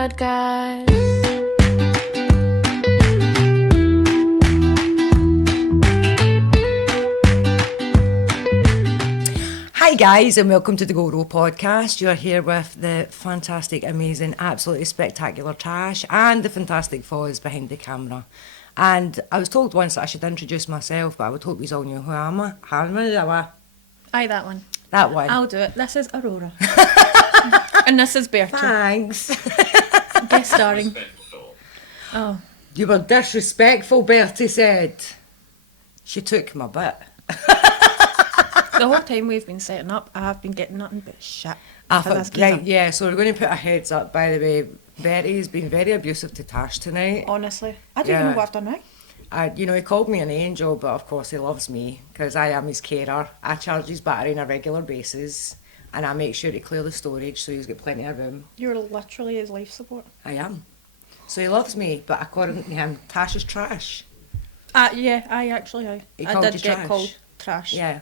podcast. Hi guys, and welcome to the GoRo podcast. You're here with the fantastic, amazing, absolutely spectacular Tash and the fantastic Foz behind the camera. And I was told once that I should introduce myself, but I would hope you all knew who I am. Aye, that one. That one. I'll do it. This is Aurora. And this is Bertie. Thanks. Guest starring. Oh. You were disrespectful, Bertie said. She took my bit. The whole time we've been setting up, I have been getting nothing but shit. Right, yeah, so we're going to put a heads up, by the way. Bertie's been very abusive to Tash tonight. Honestly. I don't even know what I've done right. He called me an angel, but of course he loves me because I am his carer. I charge his battery on a regular basis and I make sure to clear the storage so he's got plenty of room. You're literally his life support. I am. So he loves me, but according to him, Tash is trash. Yeah, I He I called did you get trash. called trash. Yeah.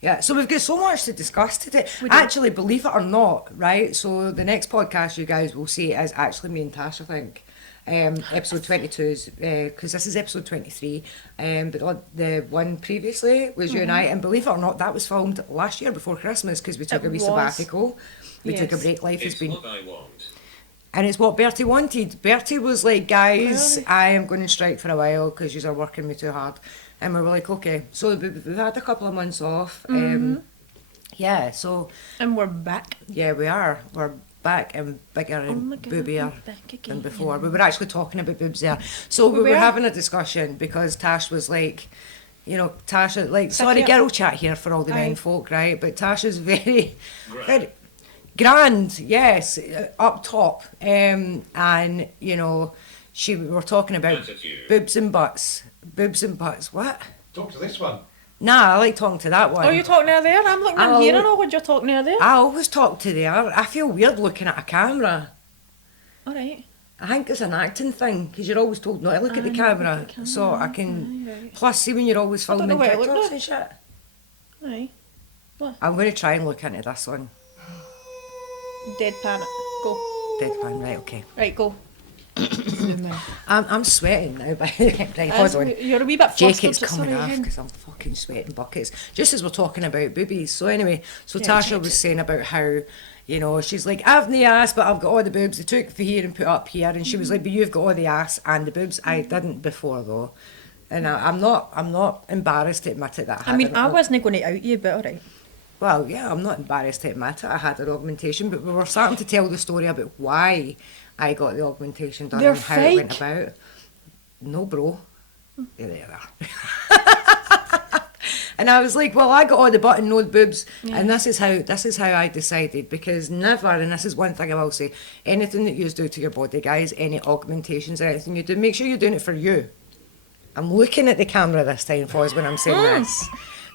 Yeah, so we've got so much to discuss today. We do. Actually, believe it or not, right, so the next podcast you guys will see is actually me and Tash, I think. Episode 22 is, because this is episode 23, but the one previously was you and I, and believe it or not, that was filmed last year before Christmas because we took a wee sabbatical. We took a break, life has been... What I want. And it's what Bertie wanted. Bertie was like, guys, Really? I am going to strike for a while because you are working me too hard. And we were like, okay. So we've had a couple of months off. Yeah, so... And we're back. Yeah, we are. We're back and bigger and my God, boobier we're back than again. before. We were actually talking about boobs there. So we We were were. having a discussion because Tash was like, Tash, like, sorry, it. girl chat here for all the men Aye. folk, right? But Tash is very, Grand. very grand, yes, up top. And, we were talking about Attitude. boobs and butts. Boobs and butts, what? Talk to this one. Nah, I like talking to that one. Oh, you're talking to her there? I'm looking Oh. in here and all what you're talking to her there. I always talk to there. I feel weird looking at a camera. Alright. I think it's an acting thing because you're always told not to look at the camera, so I can. Right. Plus, see when you're always don't filming know what I look TikToks like. and shit. Aye. I'm going to try and look into this one. Deadpan it. Go. Deadpan, right? Okay. Right, go. Zoom in. I'm sweating now. Right, hold on. You're a wee bit flustered. Jacket's but coming sorry, off hen. because I'm fucking sweating buckets. Just as we're talking about boobies. So anyway, Yeah, Tasha check was it. saying about how, she's like, I've no ass, but I've got all the boobs. They took for here and put up here. And she was like, but you've got all the ass and the boobs. I didn't before though. And I'm not embarrassed to admit it that I I mean, had I an wasn't going to out you, but alright. Well, yeah, I'm not embarrassed to admit it. I had an augmentation, but we were starting to tell the story about why I got the augmentation done They're and how it went fake. about. No, bro. Yeah, they are. And I was like, well, I got all the butt and no boobs, and this is how I decided, because never, and this is one thing I will say, anything that you do to your body, guys, any augmentations or anything you do, make sure you're doing it for you. I'm looking at the camera this time, Foz, when I'm saying this.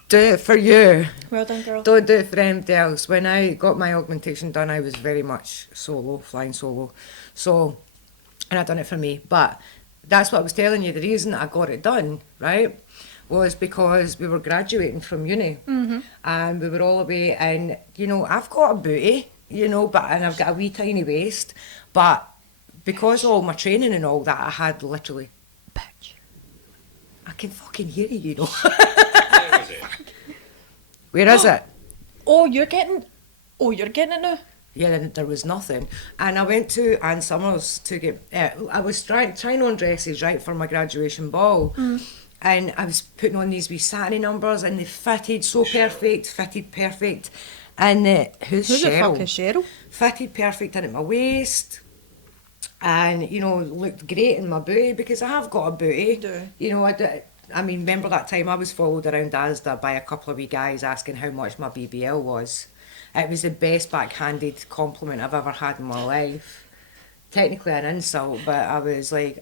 Do it for you. Well done, girl. Don't do it for anybody else. When I got my augmentation done, I was very much solo, flying solo. So, and I done it for me. But that's what I was telling you. The reason I got it done, right, was because we were graduating from uni. And we were all away. And, I've got a booty, and I've got a wee tiny waist. But because of all my training and all that, I had literally, bitch, I can fucking hear you, Where is it? Where is it? Oh, you're getting it now? Yeah, then there was nothing. And I went to Ann Summers to get... I was trying on dresses, right, for my graduation ball. And I was putting on these wee satiny numbers and they fitted so perfect. And who's Who the Cheryl? fuck is Cheryl? Fitted perfect in at my waist. And, looked great in my booty because I have got a booty. I mean, remember that time I was followed around Asda by a couple of wee guys asking how much my BBL was. It was the best backhanded compliment I've ever had in my life. Technically an insult, but I was like,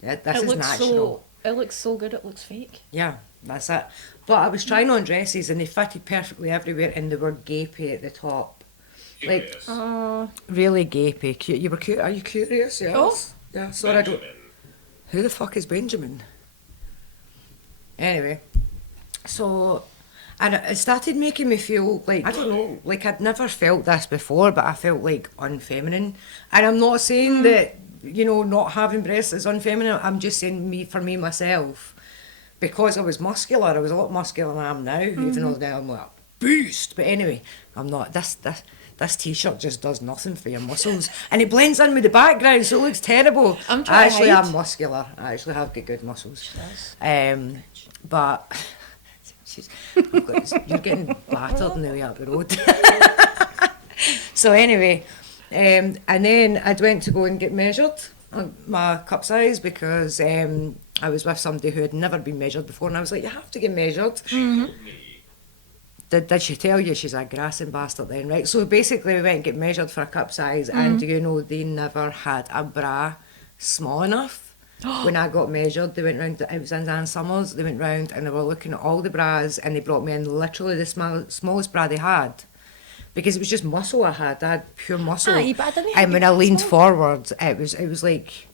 this is natural. It looks so good, it looks fake. Yeah, that's it. But I was trying on dresses and they fitted perfectly everywhere and they were gapey at the top. Like, Curious. really gapey. Cute. You were cute. Are you curious? Yes. Oh. Yeah, sorry, I don't... Benjamin. Who the fuck is Benjamin? Anyway, so And it started making me feel like, I don't know, like I'd never felt this before, but I felt like unfeminine. And I'm not saying that, you know, not having breasts is unfeminine. I'm just saying for me, myself, because I was muscular, I was a lot muscular than I am now, even though now I'm like a beast. But anyway, I'm not. This t-shirt just does nothing for your muscles. And it blends in with the background, so it looks terrible. I'm trying to Actually, hide. I'm muscular. I actually have got good muscles. She does. But you're getting battered on the way up the road. So anyway, and then I went to go and get measured my cup size because I was with somebody who had never been measured before, and I was like, you have to get measured. Did she tell you? She's a grassing bastard then, right? So basically we went and get measured for a cup size, and you know, they never had a bra small enough. When I got measured, they went round, it was in Ann Summers, they went round and they were looking at all the bras, and they brought me in literally the smallest bra they had. Because it was just muscle I had pure muscle. Aye, but I didn't And think when it I was leaned small. forward, it was like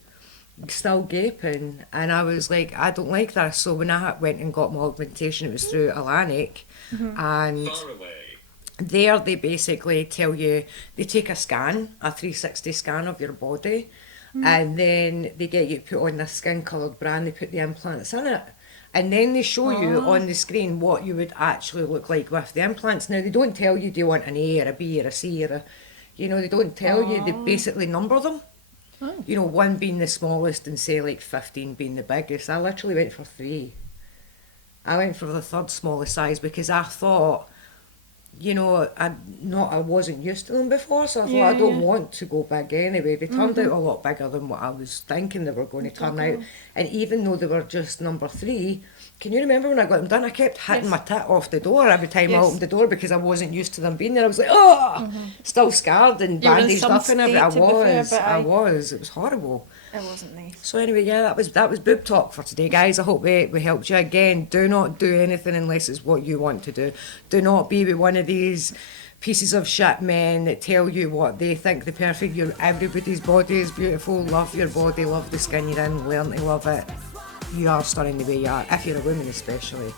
still gaping, and I was like, I don't like this. So when I went and got my augmentation, it was through Atlantic, and Far away. there they basically tell you, they take a scan, a 360 scan of your body, and then they get you to put on this skin coloured bra and they put the implants in it. And then they show you on the screen what you would actually look like with the implants. Now, they don't tell you, do you want an A or a B or a C or a, you know, they don't tell you, they basically number them. You know, 1 being the smallest and say like 15 being the biggest. I literally went for 3. I went for the third smallest size because I thought, you know, I wasn't used to them before, so I thought I don't want to go big anyway. They turned out a lot bigger than what I was thinking they were going to turn out. And even though they were just number 3, can you remember when I got them done? I kept hitting my tit off the door every time I opened the door because I wasn't used to them being there. I was like, oh, still scarred and You were in bandaged some up and everything. state, to be fair, but I I- was. It was horrible. It wasn't nice. So anyway, yeah, that was boob talk for today, guys. I hope we helped you. Again, do not do anything unless it's what you want to do. Do not be with one of these pieces of shit men that tell you what they think the perfect. Everybody's body is beautiful. Love your body. Love the skin you're in. Learn to love it. You are stunning the way you are. If you're a woman, especially,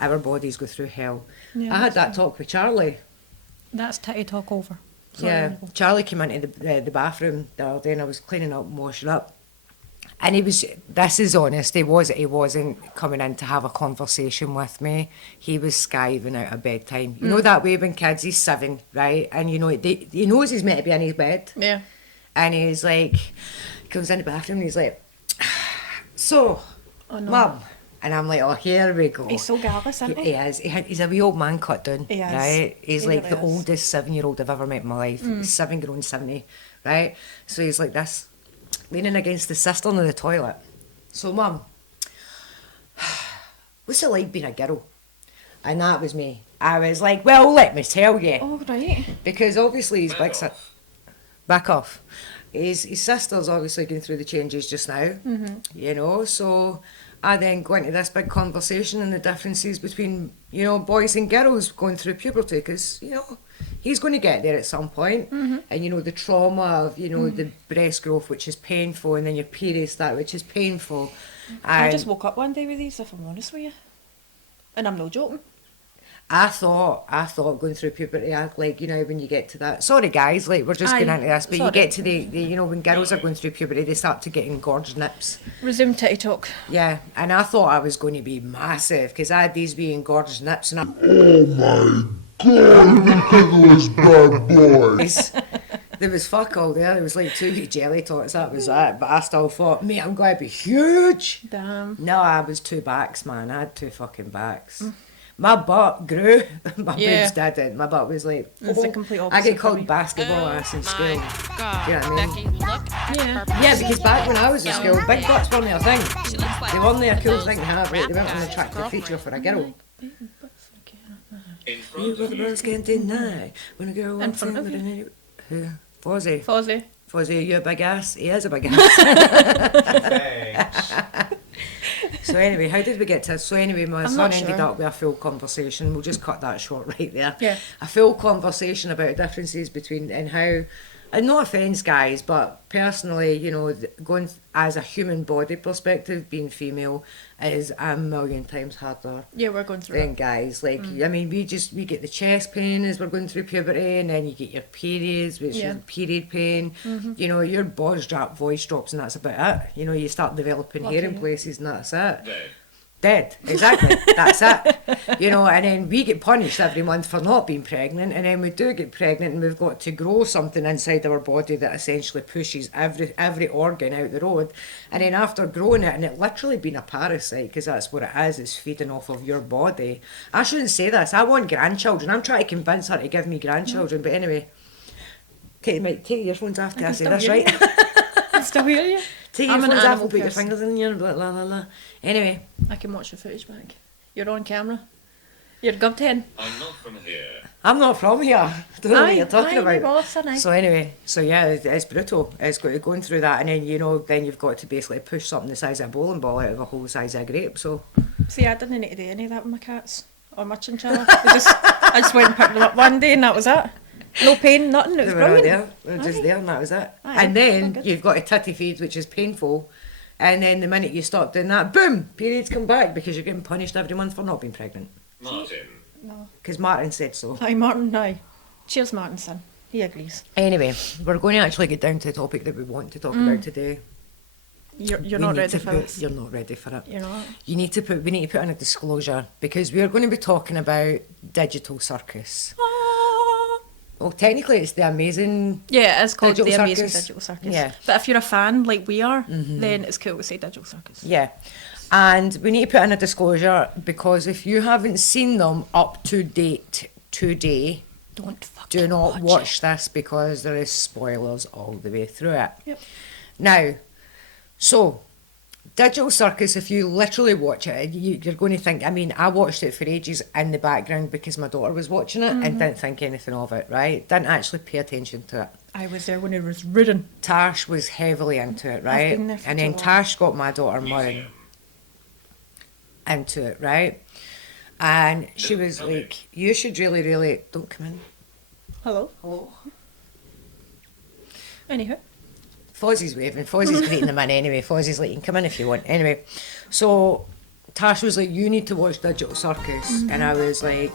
our bodies go through hell. Yeah, I had that talk with Charlie. That's titty talk over. Sorry, Yeah, Annabelle. Charlie came into the bathroom the other day, and I was cleaning up and washing up. And he was, this is honest, he wasn't coming in to have a conversation with me. He was skiving out of bedtime. You know that way when kids, he's 7, right? And you know, he knows he's meant to be in his bed. Yeah. And he's like, comes in the bathroom and he's like, so, Oh, no. Mum. And I'm like, oh, here we go. He's so gallus, isn't He he? is. He's a wee old man cut down, He is. right? He's He like really the is. oldest 7-year-old I've ever met in my life. He's 7 going on 70, right? So he's like this, leaning against the cistern of the toilet. So, Mum, what's it like being a girl? And that was me. I was like, well, let me tell you. Oh, right. Because obviously he's Back big. Back off. His sister's obviously going through the changes just now, you know, so I then go into this big conversation and the differences between, you know, boys and girls going through puberty, because, you know, he's going to get there at some point. And, you know, the trauma of, you know, the breast growth, which is painful, and then your period start, which is painful. I And just woke up one day with these, if I'm honest with you. And I'm no joking. I thought going through puberty, like, you know, when you get to that, sorry guys, like, we're just Aye, going into this, but you sorry. get to the, you know, when girls are going through puberty, they start to get engorged nips. Resume titty talk. Yeah, and I thought I was going to be massive, because I had these wee engorged nips, and Oh my god, look at those bad boys. there was fuck all there. There was like 2 wee jelly tots, that was that, but I still thought, mate, I'm going to be huge. Damn. No, I was 2 backs, man. I had 2 fucking backs. My butt grew. My Yeah. boobs didn't. My butt was like, It's the complete I opposite get for called me. basketball ass in school. God, Do you know what I mean? Becky, look at Yeah. her. Yeah, because back when I was in school, big butts weren't a thing. She looks like They weren't a cool those thing to have, right? They weren't an rap attractive guys' feature for a girlfriend. girl. In You front got of the you. birds can't deny when a girl In wants front of in you? Who? Fozzie. Fozzie. Fozzie, are you a big ass? He is a big ass. Thanks. So anyway, how did we get to this? So anyway, my I'm son not ended sure. up with a full conversation. We'll just cut that short right there. Yeah. A full conversation about differences between and how And no offence, guys, but personally, you know, going as a human body perspective, being female is a million times harder Yeah, we're going through than it. guys. Like, I mean, we get the chest pain as we're going through puberty, and then you get your periods, which Yeah. is period pain. You know, your voice drops, and that's about it. You know, you start developing hair Lucky in you. places, and that's it. Dead. Dead, exactly. That's it. You know, and then we get punished every month for not being pregnant, and then we do get pregnant, and we've got to grow something inside our body that essentially pushes every organ out the road. And then after growing it, and it literally being a parasite, because that's what it is, it's feeding off of your body. I shouldn't say this. I want grandchildren. I'm trying to convince her to give me grandchildren, but anyway. Take your earphones off, I say still this hear right. I still hear you. Take your I'm an earphones off animal and put your person. fingers in your blah blah blah blah. Anyway. I can watch the footage back. You're on camera. You're gov 10. I'm not from here. I'm not from here. I don't know what you're talking about. Boss, aye. So anyway, so yeah, it's brutal. It's going through that, and then, you know, then you've got to basically push something the size of a bowling ball out of a whole size of a grape. So See, I didn't need to do any of that with my cats or my chinchilla. I just went and picked them up one day and that was it. No pain, nothing. It they was were all brilliant. there, they were just Aye. there, and that was it. Aye, And then good. you've got a titty feed, which is painful. And then the minute you stop doing that, boom, periods come back because you're getting punished every month for not being pregnant. Martin. No. Because Martin said so. Hi, Martin, now. Cheers, Martin, son. He agrees. Anyway, we're going to actually get down to the topic that we want to talk about today. You're We not need ready to for put- this. You're not ready for it. You're not. We need to put in a disclosure because we are going to be talking about Digital Circus. Well, technically, it's the Amazing. Yeah, it's called Digital the Amazing Circus. Digital Circus. Yeah. But if you're a fan like we are, then it's cool to say Digital Circus. Yeah, and we need to put in a disclosure because if you haven't seen them up to date today, Don't fucking do not watch watch it. this because there is spoilers all the way through it. Yep. Now, so Digital Circus, if you literally watch it, you're going to think, I mean, I watched it for ages in the background because my daughter was watching it and didn't think anything of it, right? Didn't actually pay attention to it. I was there when it was ridden. Tash was heavily into it, right? been there for And too then long. Tash got my daughter Murray Museum. into it, right? And she was like, you should really, don't come in. Hello. Hello. Anywho. Fozzie's waving. Fozzie's greeting them in anyway. Fozzie's like, you can come in if you want. Anyway, so Tash was like, you need to watch Digital Circus. And I was like,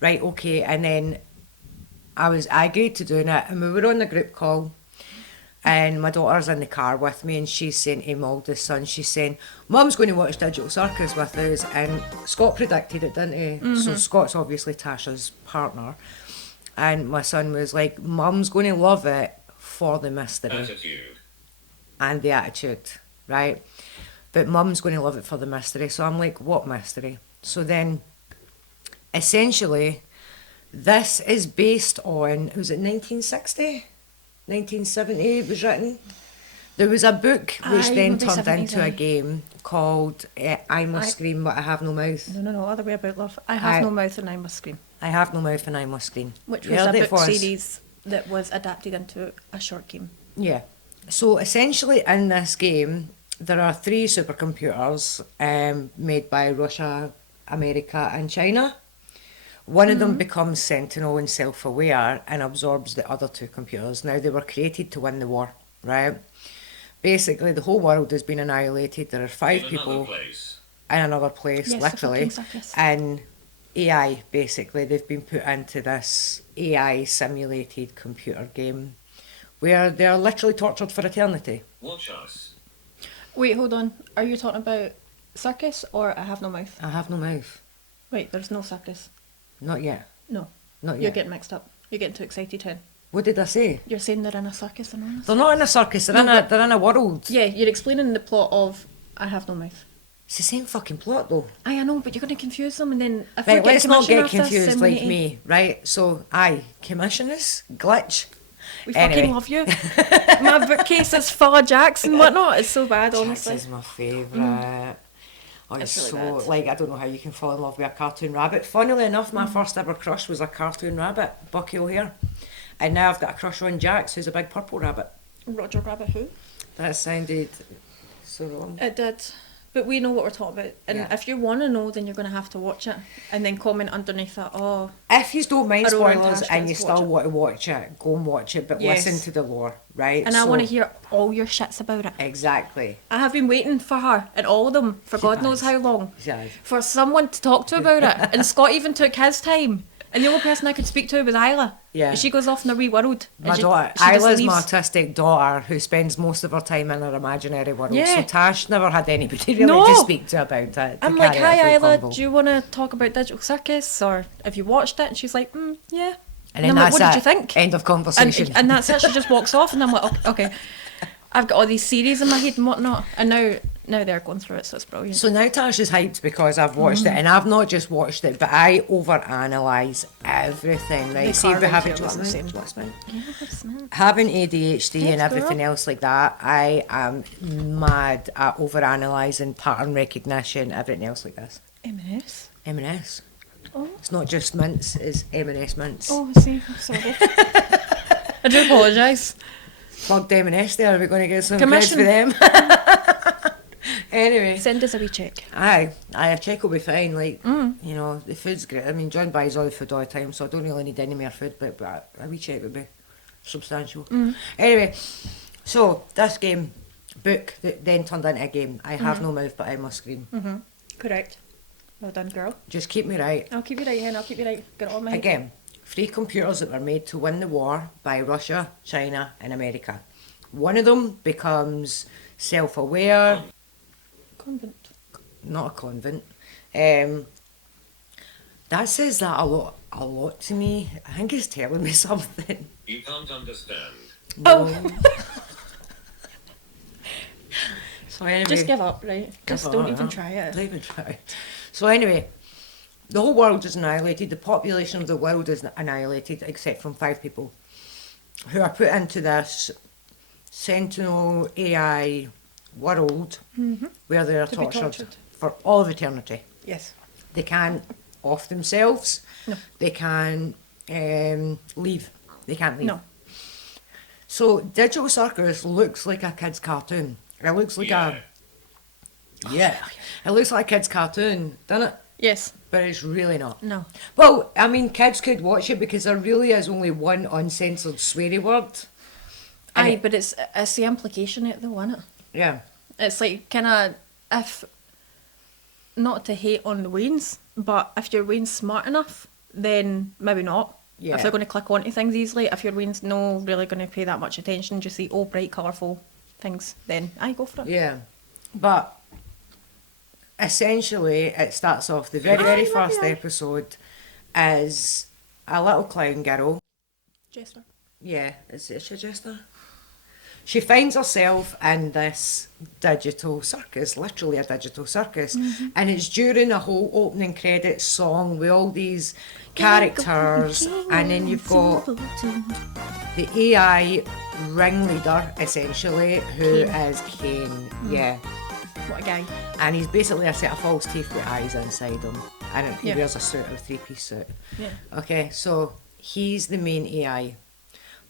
right, okay. And then I agreed to doing it. And we were on the group call. And my daughter's in the car with me and she's saying to my oldest son, she's saying, Mum's going to watch Digital Circus with us. And Scott predicted it, didn't he? So Scott's obviously Tasha's partner. And my son was like, Mum's going to love it for the mystery Attitude. and the attitude, right? But Mum's going to love it for the mystery. So I'm like, what mystery? So then, essentially, this is based on, was it 1960? 1970 it was written. There was a book which Aye, then maybe turned 70s, into a aye. game called I Must I- Scream But I Have No Mouth. No, other way about love. I have Aye. no mouth and I must scream. I Have No Mouth and I Must Scream. Which You was heard a it book for us. series that was adapted into a short game. Yeah. So essentially, in this game, there are 3 supercomputers made by Russia, America, and China. One of them becomes Sentinel and self-aware and absorbs the other 2 computers. Now, they were created to win the war, right? Basically, the whole world has been annihilated. There are 5 In people another place. in another place, Yes, the literally. fucking circus. And AI, basically, they've been put into this AI simulated computer game where they're literally tortured for eternity. Watch us. Wait, hold on. Are you talking about circus or I have no mouth? I have no mouth. Wait, there's no circus. Not yet. No, Not you're yet. getting mixed up. You're getting too excited, hen. What did I say? You're saying they're in a circus and all this? They're not in a circus. They're they're in a world. Yeah, you're explaining the plot of I have no mouth. It's the same fucking plot though. I know, but you're going to confuse them, and then if we Right, get let's not commission get off this, confused then we like need to- me, right? So, commissioners, glitch. We Anyway. fucking love you. My bookcase is full of Jacks and whatnot. It's so bad, Jax honestly. is my favourite. Oh, it's It's so, really bad. like, I don't know how you can fall in love with a cartoon rabbit. Funnily enough, my first ever crush was a cartoon rabbit, Bucky O'Hare. And now I've got a crush on Jax, who's a big purple rabbit. Roger Rabbit who? That sounded so wrong. It did. But we know what we're talking about. And Yeah. if you want to know, then you're going to have to watch it. And then comment underneath that, oh, If you don't mind Aurora and spoilers Tash and you gets to watch still it. want to watch it, go and watch it, but Yes. listen to the lore, right? and I So- want to hear all your shits about it. Exactly. I have been waiting for her and all of them for God knows has. how long. She has. For someone to talk to about it. And Scott even took his time. And the only person I could speak to was Isla. Yeah. And she goes off in her wee world. My and daughter, she just Isla's my leaves. autistic daughter who spends most of her time in her imaginary world. Yeah. So Tash never had anybody really No. to speak to about it. to I'm like, carry it hi full Isla, convo." do you want to talk about Digital Circus? Or have you watched it? And she's like, yeah. And then I'm that's like, what it. did you think? End of And, conversation. and that's it. She just walks off, and I'm like, okay. I've got all these series in my head and whatnot, and now they're going through it, so it's brilliant. So now Tash is hyped because I've watched it, and I've not just watched it, but I overanalyze everything, right? The See, if we car have right it, here was the same. having ADHD and Yes, everything girl. else like that, I am mad at overanalyzing pattern recognition, everything else like this. M&S. M&S. Oh. It's not just mints, it's M&S mints. Oh, I see. I'm sorry. I do apologise. Plugged M&S there, are we going to get some Commission. credits for them? Anyway. Send us a wee check. Aye, a check will be fine. Like, you know, the food's great. I mean, John buys all the food all the time, so I don't really need any more food, but a wee check would be substantial. Anyway, so this game, book, that then turned into a game. I have no mouth, but I must scream. Correct. Well done, girl. Just keep me right. I'll keep you right, hen. I'll keep you right. Get it on my head. Again, 3 computers that were made to win the war by Russia, China, and America. One of them becomes self-aware, Convent. not a convent. That says that a lot to me. I think it's telling me something. You can't understand. Oh. So anyway, Just give up, right? Just don't even yeah. try it. Don't even try. So anyway, the whole world is annihilated. The population of the world is annihilated, except from 5 people, who are put into this Sentinel AI world where they are To be tortured, tortured. for all of eternity. Yes. They can't off themselves. No. They can leave. They can't leave. No. So Digital Circus looks like a kid's cartoon. It looks like it looks like a kid's cartoon, doesn't it? Yes. But it's really not. No. Well, I mean, kids could watch it because there really is only one uncensored sweary word. And Aye, it- but it's the implication of it though, isn't it? yeah. It's like kind of, if, not to hate on the Waynes, but if your Wayne's smart enough, then maybe not. Yeah. If they're going to click onto things easily, if your Wayne's no really going to pay that much attention, just see all bright, colourful things, then I go for it. Yeah. But essentially, it starts off, the very first episode is a little clown girl. Jester. Yeah, is it a jester? She finds herself in this digital circus, literally a digital circus, and it's during a whole opening credits song with all these characters, and then you've got the AI ringleader, essentially, who is Kane, yeah. What a guy. And he's basically a set of false teeth with eyes inside him, and he Yeah. wears a suit, a 3-piece suit. Yeah. Okay, so he's the main AI.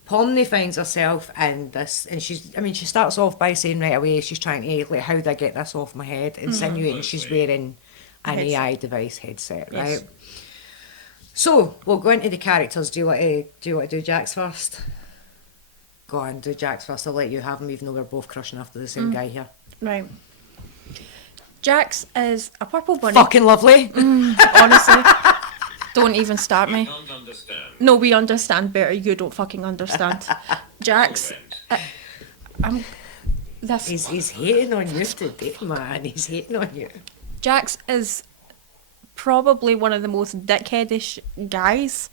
Pomni finds herself in this, and she starts off by saying right away she's trying to, like, how do I get this off my head, insinuating she's wearing an Headset. AI device headset, Yes. right? So we'll go into the characters. Do you want to do Jax first? Go on, do Jax first. I'll let you have him, even though we're both crushing after the same guy here. Right. Jax is a purple bunny. Fucking lovely. Honestly. Don't even start You me. can't understand. No, we understand better. You don't fucking understand. Jax, this He's hating on you today, man. He's hating on you. Jax is probably one of the most dickheadish guys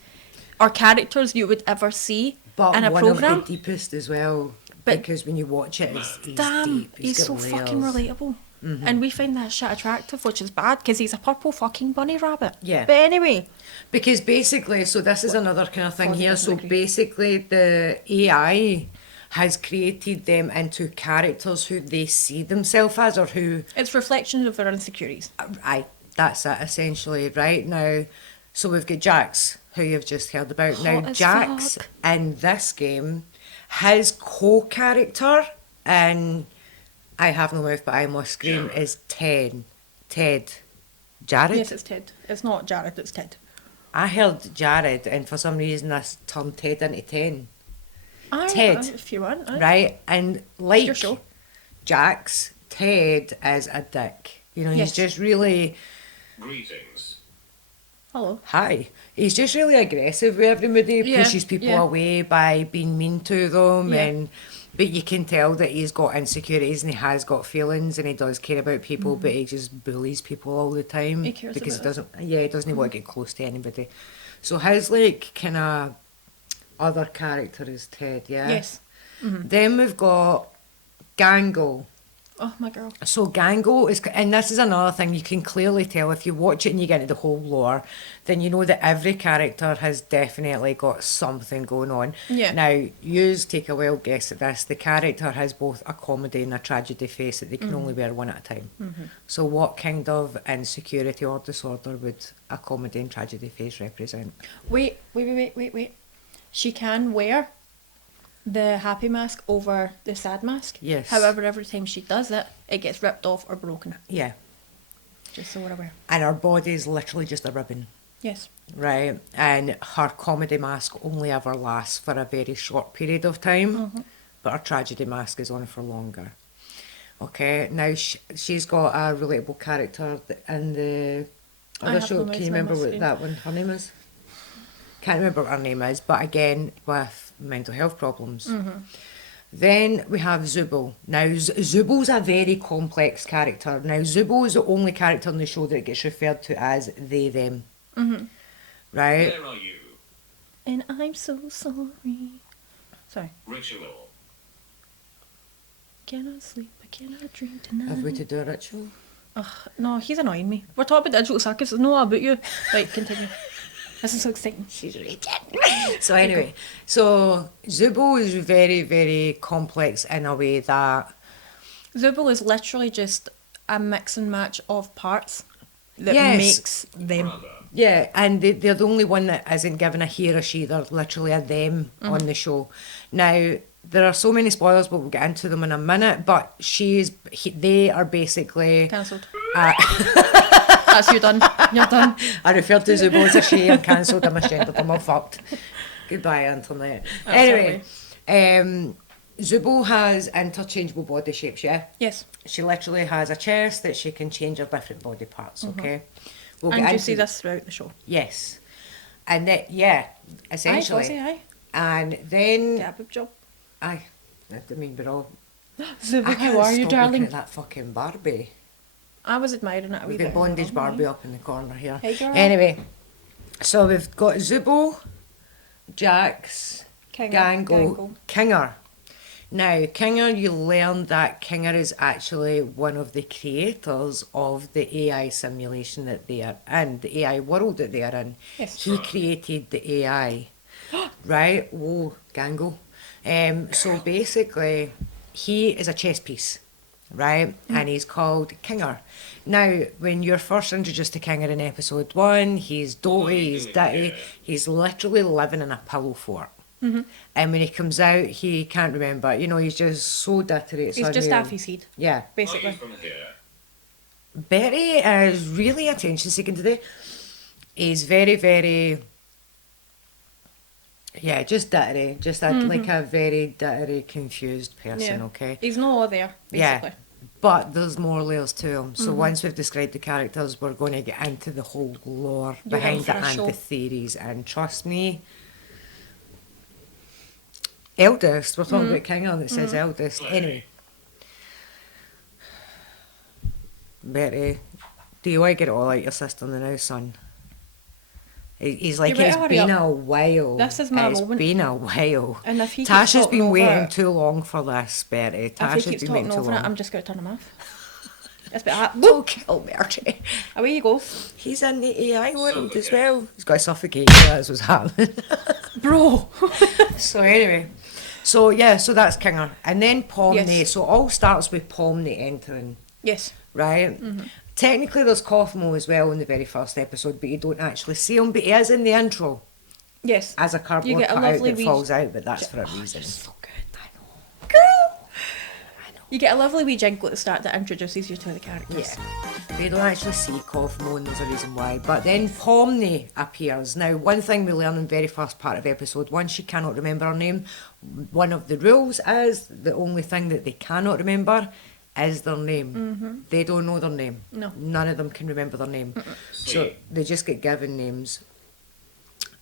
or characters you would ever see But in a one program. of the deepest as well, But- because when you watch it, he's Damn, deep. he's got so fucking layers. relatable. And we find that shit attractive, which is bad because he's a purple fucking bunny rabbit. Yeah. But anyway, Because basically, so this is another kind of thing Fuzzy here. doesn't So agree. basically, the AI has created them into characters who they see themselves as, or who, it's reflections of their insecurities. aye, that's it essentially, right? Now, so we've got Jax, who you've just heard about. Hot Now, as Jax fuck. in this game, his co-character in I have no mouth, but I must scream is Ted. Jared? Yes, it's Ted. It's not Jared, it's Ted. I heard Jared, and for some reason I turned Ted into 10. Aye, Ted. if you want. Aye. Right? And like your show. Jax, Ted is a dick. You know, Yes. he's just really, Greetings. Hello. hi. He's just really aggressive with everybody, Yeah, pushes people yeah. away by being mean to them, Yeah. but you can tell that he's got insecurities and he has got feelings and he does care about people, but he just bullies people all the time. Mm-hmm. He cares because about us. he doesn't want to get close to anybody. So his like kind of other character is Ted, yeah. Yes. Then we've got Gangle. Oh, my girl. So Gango is, and this is another thing you can clearly tell if you watch it and you get into the whole lore, then you know that every character has definitely got something going on. Yeah. Now, yous take a wild guess at this. The character has both a comedy and a tragedy face that they can only wear one at a time. So what kind of insecurity or disorder would a comedy and tragedy face represent? Wait. She can wear the happy mask over the sad mask. Yes. However, every time she does it, it gets ripped off or broken. Yeah. Just so we're aware. And her body is literally just a ribbon. Yes. Right, and her comedy mask only ever lasts for a very short period of time, but her tragedy mask is on for longer. Okay, now she's got a relatable character in the I other have show. no Can idea you remember what's what name. that one, her name is? Can't remember what her name is, but again, with mental health problems. Then we have Zubo. Now, Zubo's a very complex character. Now, Zubo is the only character in the show that gets referred to as they, them. Right? Where are you? And I'm so sorry. Sorry. Ritual. Cannot sleep, I cannot dream tonight. Have we to do a ritual? Ugh, no, he's annoying me. We're talking about Digital Circus. It's not about you. Right, continue. This is so exciting. She's raging. So anyway, so Zubo is very, very complex in a way that Zubo is literally just a mix and match of parts that Yes. makes them. Brother. yeah, and they're the only one that isn't given a he or she. They're literally a them on the show. Now there are so many spoilers, but we'll get into them in a minute. But they are basically. Cancelled. Uh, That's you done. You're done. I referred to Zubo as a she. I'm cancelled. I'm ashamed. I'm all fucked. Goodbye, internet. Anyway, Zubo has interchangeable body shapes. Yeah. Yes. She literally has a chest that she can change her different body parts, okay? We'll And you into see this throughout the show. Yes. And then, yeah, essentially. Aye. And then, Get a boob job. I mean, we're all... Zubo, I how can't are you, stop looking darling? at that fucking Barbie. I was admiring it a wee We've bit. got Bondage earlier, Barbie aye. up in the corner here. Hey, girl. Anyway, so we've got Zubo, Jax, Kinger, Gango, Kinger. Now, Kinger, you learn that Kinger is actually one of the creators of the AI simulation that they are in, the AI world that they are in. Yes. He created the AI, right? Whoa, Gango. So basically, he is a chess piece, right? And he's called Kinger. Now, when you're first introduced to Kinger in episode 1, he's doty, he's ditty, he's literally living in a pillow fort. And when he comes out, he can't remember. You know, he's just so ditty. It's He's just unreal. Daffy's head, Yeah. Are you basically. from here? Betty is really attention seeking today. He's very, very, yeah, just ditty. Just like a very ditty, confused person, Yeah. okay? He's not all there, basically. Yeah. But there's more layers to him. So once we've described the characters, we're going to get into the whole lore You're behind in for it a and show. the theories. And trust me, eldest, we're talking about King that says eldest. Anyway. Betty, do you want to get it all out your system now, son? He's like, You better it's hurry been up. a while. This is my It's moment. been a while. And if he keeps Tash has talking been over waiting it- too long for this, Betty. If Tash he has keeps been talking waiting too over it, long. I'm just going to turn him off. That's about Don't kill Bertie. Away you go. He's in the AI world as well. He's got to suffocate. Yeah, that's what's happening. Bro. So anyway, so that's Kinger. And then Pomni. Yes. So all starts with Pomni entering, Yes. right? Technically there's Kaufmo as well in the very first episode, but you don't actually see him, but he is in the intro Yes. as a You cardboard get a cutout lovely that wee- falls out, but that's for a Oh, reason. you're so good. Girl! I know. You get a lovely wee jingle at the start that introduces you to the characters. Yeah, they don't actually see Cosmo, and there's a reason why. But then Pomni appears. Now, one thing we learn in the very first part of episode 1, she cannot remember her name. One of the rules is the only thing that they cannot remember is their name. They don't know their name. No. None of them can remember their name. So Sweet. they just get given names.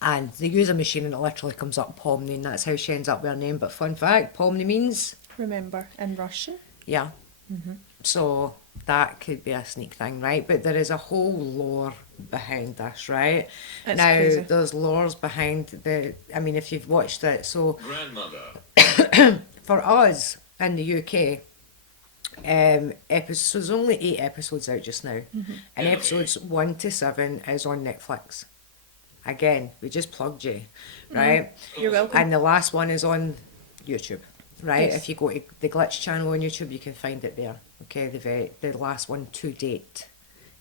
And they use a machine and it literally comes up Pomni, and that's how she ends up with her name. But fun fact, Pomni means... Remember, in Russian. Yeah. So that could be a sneak thing, right? But there is a whole lore behind this, right? It's now, crazy. there's lores behind the... I mean, if you've watched it, so Grandmother. for us in the UK, episodes, only 8 episodes out just now. And episodes 1 to 7 is on Netflix. Again, we just plugged you, right? You're welcome. And the last one is on YouTube, right? Yes. If you go to the Glitch channel on YouTube, you can find it there. Okay, the last one to date,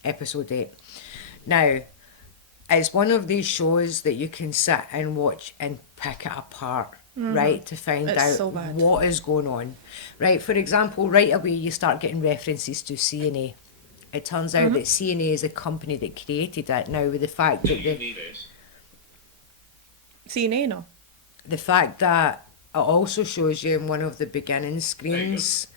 episode 8. Now, it's one of these shows that you can sit and watch and pick it apart, right, to find It's out so bad. what is going on. Right, for example, right away you start getting references to CNA. It turns out that CNA is a company that created it. Now, with the fact Do that you need it? CNA, no. the fact that it also shows you in one of the beginning screens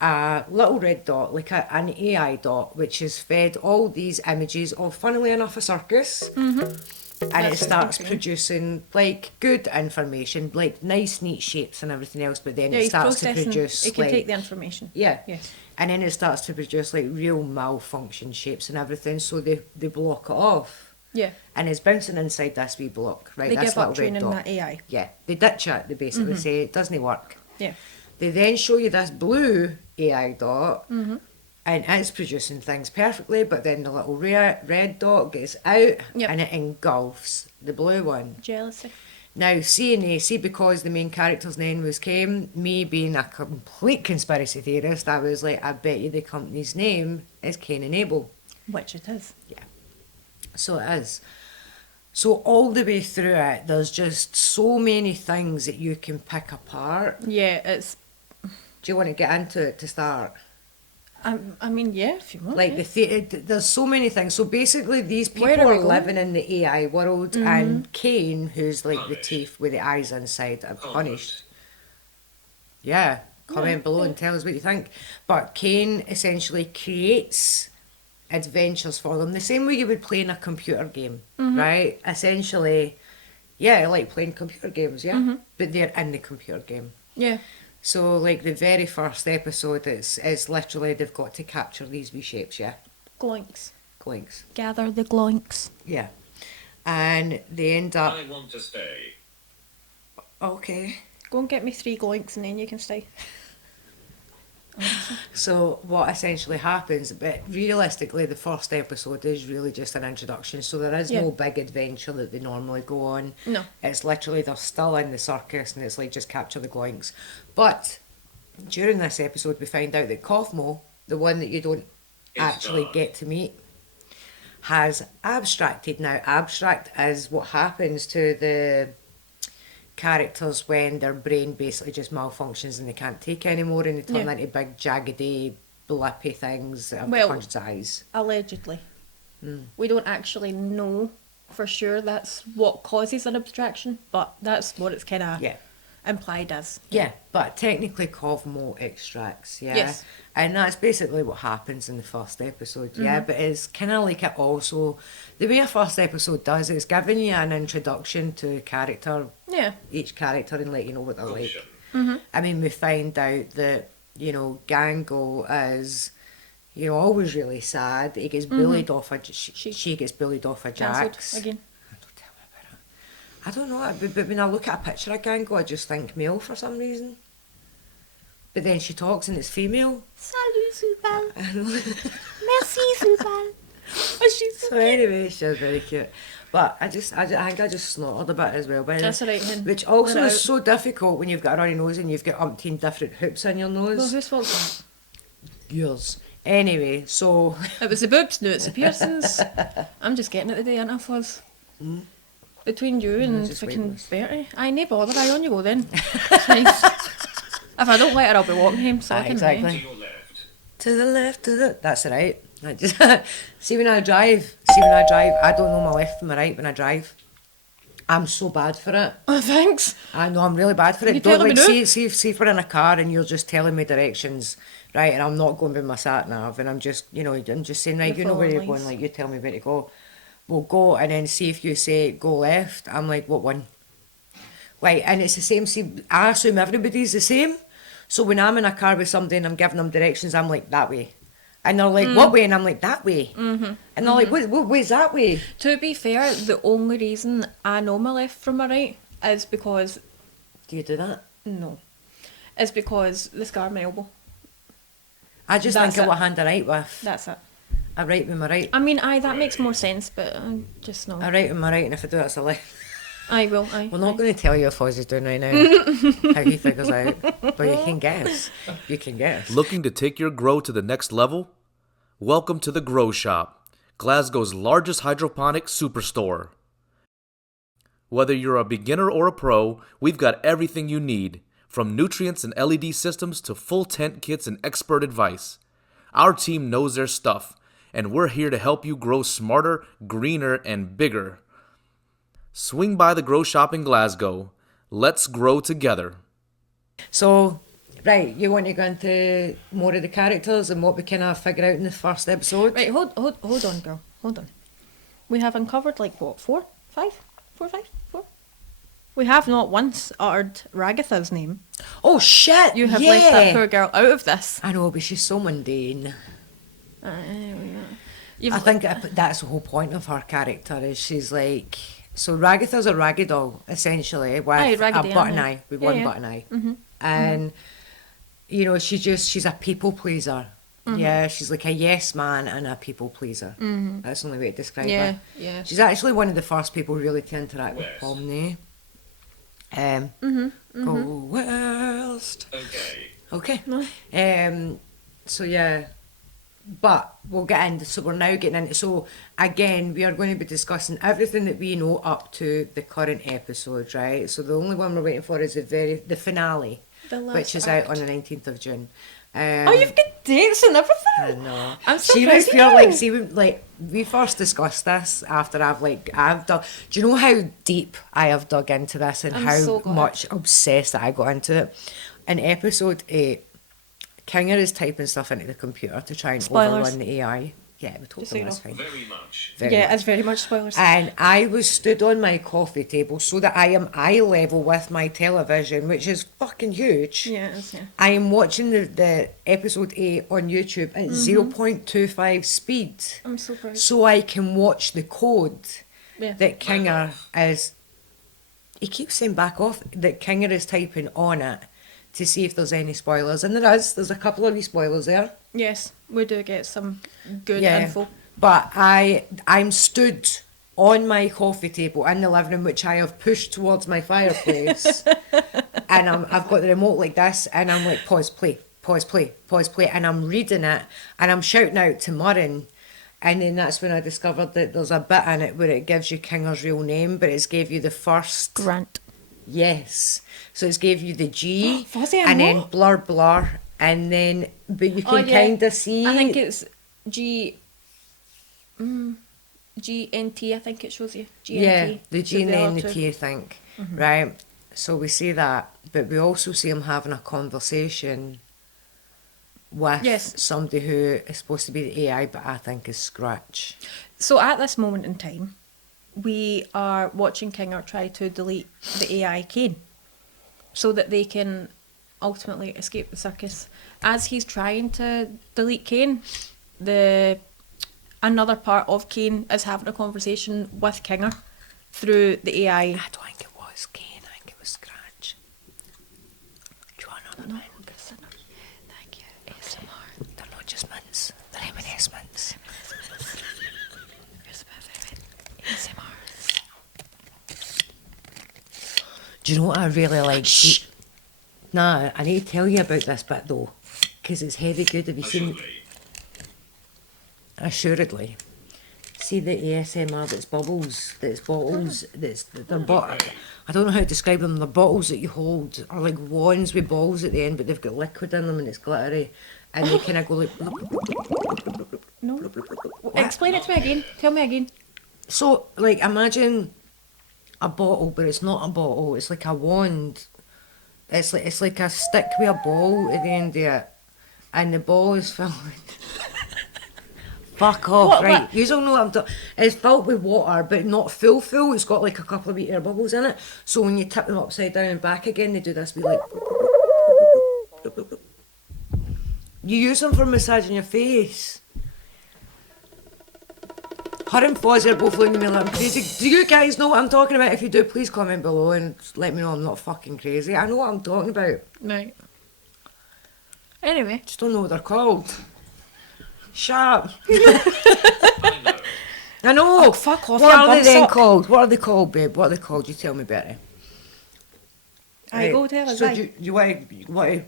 a little red dot, like an AI dot, which is fed all these images of, funnily enough, a circus. And it That's starts interesting. producing like good information, like nice, neat shapes and everything else. But then Yeah, it he's starts to processing. produce It can like take the information. yeah, Yes. and then it starts to produce like real malfunction shapes and everything. So they block it off. Yeah. And it's bouncing inside this wee block, right? They This give up little red training dot. that AI. Yeah, they ditch it. They basically say it doesn't work. Yeah. They then show you this blue AI dot, and it's producing things perfectly. But then the little red dot gets out, Yep. and it engulfs the blue one. Jealousy. Now, CNA, see, because the main character's name was Kane, me being a complete conspiracy theorist, I was like, I bet you the company's name is Cain and Abel. Which it is. So it is. So all the way through it, there's just so many things that you can pick apart. Yeah, it's. Do you want to get into it to start? I mean, yeah, if you want. Like yeah. there's so many things. So basically, these people Where are we are going? living in the AI world, and Kane, who's like the teeth with the eyes inside, are punished. Yeah, comment below and tell us what you think. But Kane essentially creates adventures for them, the same way you would play in a computer game, right? Essentially, yeah, like playing computer games, yeah, but they're in the computer game. Yeah. So, like the very first episode, it's literally they've got to capture these wee shapes, yeah, Gloinks. glinks, Gather the gloinks. yeah, and they end up I want to stay. okay. Go and get me 3 gloinks and then you can stay. So what essentially happens, but realistically the first episode is really just an introduction, so there is Yeah. no big adventure that they normally go on. No. It's literally they're still in the circus and it's like just capture the gloinks. But during this episode we find out that Cosmo, the one that you don't It's actually done. get to meet, has abstracted. Now abstract is what happens to the characters when their brain basically just malfunctions and they can't take anymore and they turn Yeah. into big jaggedy blippy things that have Well- hundreds of eyes. Allegedly. We don't actually know for sure that's what causes an abstraction, but that's what it's kind of Yeah. implied as. Yeah, but technically Cosmo extracts, yeah. Yes. And that's basically what happens in the first episode, yeah. But it's kind of like it also, the way a first episode does, it's giving you an introduction to character, Yeah. each character, and let you know what they're like. Function. I mean, we find out that, you know, Gango is, you know, always really sad. He gets bullied off a, she gets bullied off a Cancelled Jax. again. Don't tell me about it. I don't know, but when I look at a picture of Gango, I just think male for some reason. But then she talks and it's female. Salut, Subal. Merci, Subal. Oh, she's So anyway, she's very cute. But I think I just snorted a bit as well. But That's all right, then. Which also Let it is out. so difficult when you've got a runny nose and you've got umpteen different hoops in your Well, nose. whose fault was Yours. Anyway, so it? It was the boobs, no, it's the piercings. I'm just getting it today, aren't I, Fuzz? Between you and just fucking weightless. Bertie. Aye, no bother, aye, on you go then. It's fine. If I don't let her, I'll be walking home. So I can exactly. To your left. To the left, to the... That's right. I just... see, when I drive, I don't know my left from my right when I drive. I'm so bad for it. Oh, thanks. I know, I'm really bad for it. You Don't, telling me like, now? see if we're in a car and you're just telling me directions, right, and I'm not going with my sat nav, and I'm just, I'm just saying, right, You're you know where following you're going, lines. like, you tell me where to go. We'll go, and then see if you say go left, I'm like, what one? Right, and it's the same, see, I assume everybody's the same, so when I'm in a car with somebody and I'm giving them directions, I'm like, that way. And they're like, what way? And I'm like, that way. Mm-hmm. And they're like, what way's that way? To be fair, the only reason I know my left from my right is because Do you do that? no, is because the scar on my elbow. I just That's think of it. what hand I write with. That's it. I write with my right. I mean, that makes more sense, but just no. I write with my right, and if I do it, it's a left. I will. We're not going to tell you what Fozzie's doing right now, how he figures out, but you can guess. You can guess. Looking to take your grow to the next level? Welcome to the Grow Shop, Glasgow's largest hydroponic superstore. Whether you're a beginner or a pro, we've got everything you need, from nutrients and LED systems to full tent kits and expert advice. Our team knows their stuff, and we're here to help you grow smarter, greener, and bigger. Swing by the Grow Shop in Glasgow. Let's grow together. So, right, you want to go into more of the characters and what we kind of figure out in the first episode? Right, hold on, girl. Hold on. We have uncovered like what, 4? 5? 4, 5? 4? We have not once uttered Ragatha's name. Oh, shit! You have yeah. left that poor girl out of this. I know, but she's so mundane. You've I think that's the whole point of her character, is she's like... So Ragatha's a raggy doll, essentially, with Aye, a Raggedy button Ann, eye, with yeah, one yeah. button eye. And, she's a people pleaser. Yeah, she's like a yes man and a people pleaser. That's the only way to describe Yeah, her. yeah. She's actually one of the first people really to interact with West. Pomni. Go west. Okay. Okay. So yeah. But we'll get into, so we're now getting into, so again, we are going to be discussing everything that we know up to the current episode, right? So the only one we're waiting for is the finale, The last which is act. out on the 19th of June. Oh, you've got dates and everything. I know. I'm so See, proud let's of feel you. like, see, we first discussed this after I've dug. Do you know how deep I have dug into this and I'm how so glad. much obsessed that I got into it? In episode 8, Kinger is typing stuff into the computer to try and Spoilers. overrun the AI. Yeah, we told Just so them you that's know. fine. Very much. Very Yeah, much. it's very much spoilers. And I was stood on my coffee table so that I am eye level with my television, which is fucking huge. Yeah, it is, yeah. I am watching the episode 8 on YouTube at 0.25 speed. I'm so proud. So I can watch the code Yeah. that Kinger is... He keeps saying back off, that Kinger is typing on it to see if there's any spoilers. And there is. There's a couple of wee spoilers there. Yes, we do get some good info. But I'm stood on my coffee table in the living room, which I have pushed towards my fireplace. And I've got the remote like this, and I'm like, pause, play, pause, play, pause, play. And I'm reading it, and I'm shouting out to Murren. And then that's when I discovered that there's a bit in it where it gives you Kinger's real name, but it's gave you the first... Grant. Yes. So it's gave you the G, Fuzzy, I and then know. blur, and then... But you can kind of see... I think it's GNT, I think it shows you. GNT. Yeah, the So G and the then other the two. T, I think. Right. So we see that, but we also see him having a conversation with Yes. somebody who is supposed to be the AI, but I think is Scratch. So at this moment in time, we are watching Kinger try to delete the AI Kane so that they can ultimately escape the circus. As he's trying to delete Kane, another part of Kane is having a conversation with Kinger through the AI. I don't think it was Kane, I think it was Scratch. Do you want another mint? Thank you. ASMR. They're not just mints, they're M&S mints. ASMR. Do you know what I really like? Nah, I need to tell you about this bit though, because it's heavy good. Have you seen... Assuredly. Assuredly. See the ASMR that's bubbles, that's bottles, I don't know how to describe them. They're bottles that you hold, are like wands with balls at the end, but they've got liquid in them and it's glittery. And they kind of go like... No. Explain it to me again. Tell me again. So, like, imagine a bottle, but it's not a bottle. It's like a wand. It's like a stick with a ball at the end of it, and the ball is filled. Fuck off, What, right? what? You don't know what I'm talking. It's filled with water, but not full. It's got like a couple of wee air bubbles in it. So when you tip them upside down and back again, they do this wee like. You use them for massaging your face. Her and Fozzie are both looking at me like I'm crazy. Do you guys know what I'm talking about? If you do, please comment below and let me know I'm not fucking crazy. I know what I'm talking about. Right. Anyway. Just don't know what they're called. Shut up. I know. Oh, fuck off, What you are they bum then sock. called? What are they called, babe? What are they called? You tell me, Betty. I go tell us. So aye. do you want to...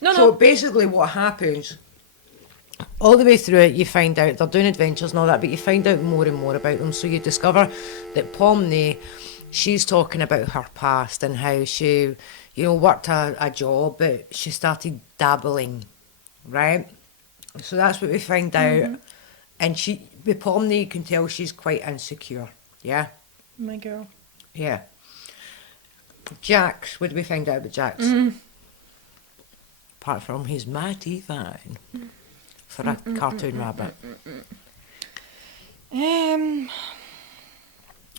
No, So no. basically what happens, all the way through it, you find out they're doing adventures and all that, but you find out more and more about them. So you discover that Pomney, she's talking about her past and how she, worked a job, but she started dabbling, right? So that's what we find out. And with Pomney, you can tell she's quite insecure, yeah? My girl. Yeah. Jax, what did we find out about Jax? Apart from he's mighty fine for a cartoon rabbit.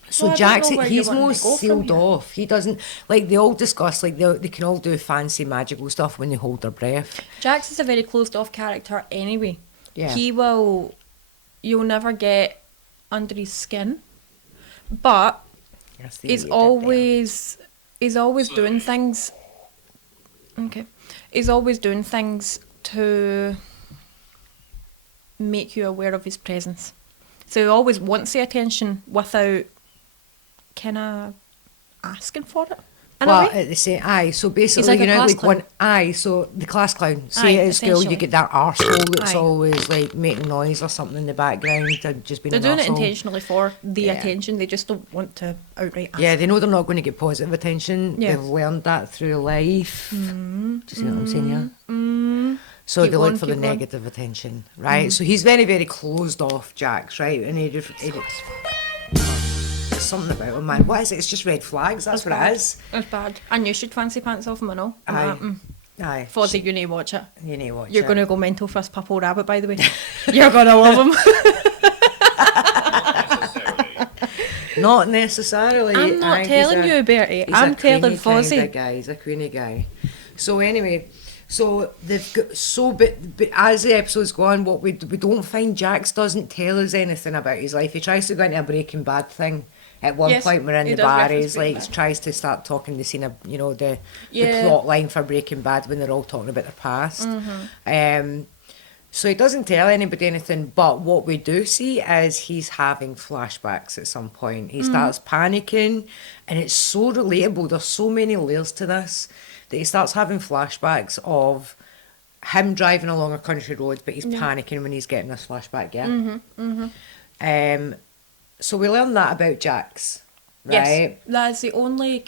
So Well, I don't Jax, know where he's you want more me to go from sealed here. off. He doesn't, like they all discuss, like they can all do fancy magical stuff when they hold their breath. Jax is a very closed off character anyway. Yeah. You'll never get under his skin, but Yes, he's always doing things. Okay, he's always doing things to make you aware of his presence. So he always wants the attention without kind of asking for it. In a Well, way. at the same, aye. So basically, like a class like clown. one, aye. So the class clown. Aye, See, at school, you essentially. get that arsehole that's Aye. always like making noise or something in the background. And just being They're an doing it arsehole. intentionally for the Yeah. attention. They just don't want to outright ask. Yeah, they know they're not going to get positive attention. Yeah. They've learned that through life. Do you see what I'm saying here? So Keep they look going, for the keep going. negative attention, right? So he's very, very closed off, Jax, right? And there's something about him, man. What is it? It's just red flags. That's what it is. It's bad. And you should fancy pants off him and all. Aye. Aye. For the uni watch it. You need to watch You're it. going to go mental for this purple rabbit, by the way. You're going to love him. Not necessarily. I'm not Aye, telling he's a- you, Bertie. he's I'm a telling queenie kind Fozzie. of guy. He's a queenie guy. So anyway, so they've got but as the episodes go on, what we don't find, Jax doesn't tell us anything about his life. He tries to go into a Breaking Bad thing. At one Yes, point, we're in he the does bar. reference He's Breaking like Bad. tries to start talking the scene of the Yeah. plot line for Breaking Bad when they're all talking about their past. Mm-hmm. So he doesn't tell anybody anything, but what we do see is he's having flashbacks at some point. He starts panicking, and it's so relatable. There's so many layers to this that he starts having flashbacks of him driving along a country road, but he's panicking when he's getting this flashback, yeah? So we learn that about Jax, right? Yes. That's the only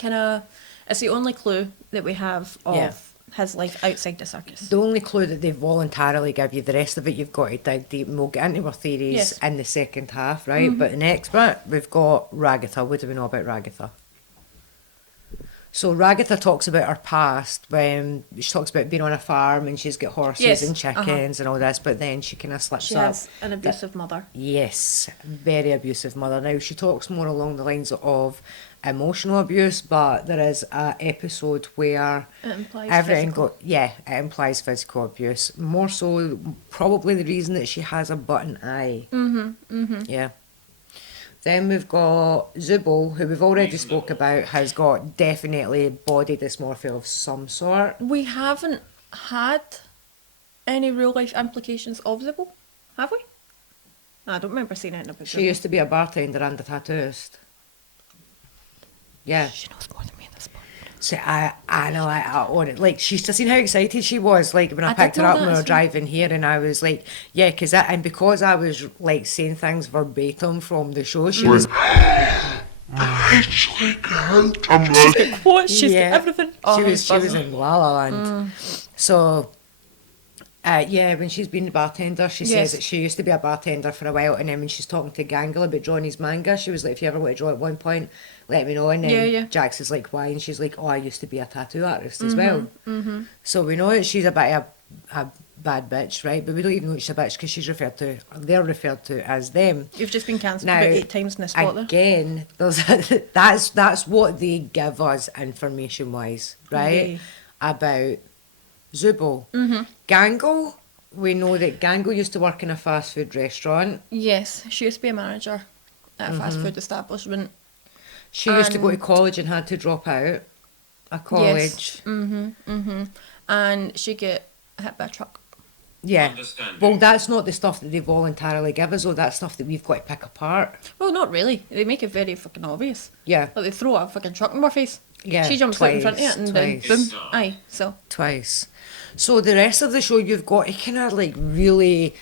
it's the only clue that we have of Yeah. his life outside the circus. The only clue that they voluntarily give you, the rest of it you've got to dig deep, and we'll get into our theories Yes. in the second half, right? But the next bit, we've got Ragatha. What do we know about Ragatha? So Ragatha talks about her past when she talks about being on a farm and she's got horses Yes, and chickens and all this, but then she kind of slips She up. has an abusive mother. Yes, very abusive mother. Now, she talks more along the lines of emotional abuse, but there is a episode where It implies everything physical. it implies physical abuse. More so, probably the reason that she has a button eye. Yeah. Then we've got Zubul, who we've already spoke about, has got definitely body dysmorphia of some sort. We haven't had any real life implications of Zibble, have we? I don't remember seeing anything about She Zibble. used to be a bartender and a tattooist. Yeah. She knows more than me in this part. So I analyse on it. Like, she's just seen how excited she was. Like, when I I did picked her know up that when we were as well. driving here, and I was like, yeah, because I was like saying things verbatim from the show. She was, I actually can't. I'm like, What? She's got yeah, everything. Oh, she I was buzzing. in La La Land. So. Yeah, when she's been a bartender, she Yes. says that she used to be a bartender for a while, and then when she's talking to Gangle about drawing his manga, she was like, if you ever want to draw at one point, let me know. And then Yeah. Jax is like, why? And she's like, oh, I used to be a tattoo artist as well. So we know that she's a bit of a bad bitch, right? But we don't even know she's a bitch because they're referred to as them. You've just been cancelled Now, about 8 times in this spot there. again, there's that's what they give us information wise, right? About Zubo. Gangle, we know that Gangle used to work in a fast food restaurant. Yes, she used to be a manager at a fast food establishment. She used to go to And- college and had to drop out of college. And she get hit by a truck. Yeah. Understanding. Well, that's not the stuff that they voluntarily give us, though. That's stuff that we've got to pick apart. Well, not really. They make it very fucking obvious. Yeah. Like they throw a fucking truck in her face. Yeah, She jumps out in front of twice, it and then twice. boom. Aye. So Twice. So the rest of the show, you've got to kind of like really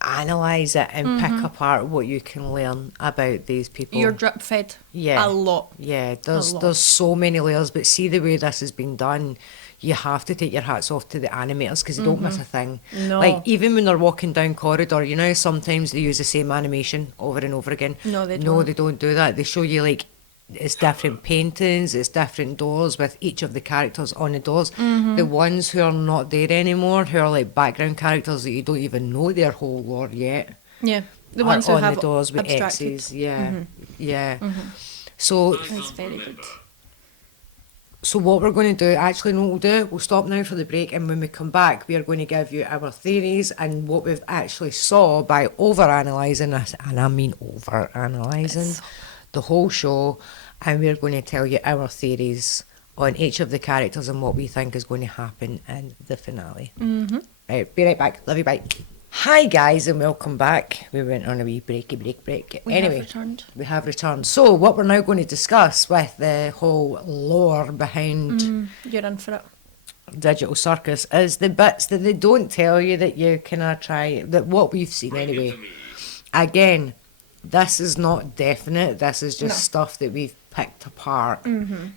analyse it and pick apart what you can learn about these people. you're drip fed. Yeah. A lot. Yeah, lot. there's so many layers, but see the way this has been done, you have to take your hats off to the animators because they don't miss a thing. No. Like, even when they're walking down corridor, you know, sometimes they use the same animation over and over again. No, they No, don't. they don't do that. They show you, like, it's different paintings, it's different doors with each of the characters on the doors. The ones who are not there anymore, who are like background characters that you don't even know their whole lore yet, Yeah. The are ones who on have the doors with abstracted. X's. Yeah, yeah. So It's very good. So what we're going to do, actually no, we'll do, we'll stop now for the break, and when we come back we are going to give you our theories and what we've actually saw by over-analysing it, and I mean over-analysing the whole show, and we're going to tell you our theories on each of the characters and what we think is going to happen in the finale. Right, be right back. Love you, bye. Hi guys, and welcome back. We went on a wee break. We Anyway, have returned. we have returned. So what we're now going to discuss with the whole lore behind You're in for it. Digital Circus is the bits that they don't tell you that you can try, that what we've seen Bring it anyway. to me. Again, this is not definite. This is just No. stuff that we've picked apart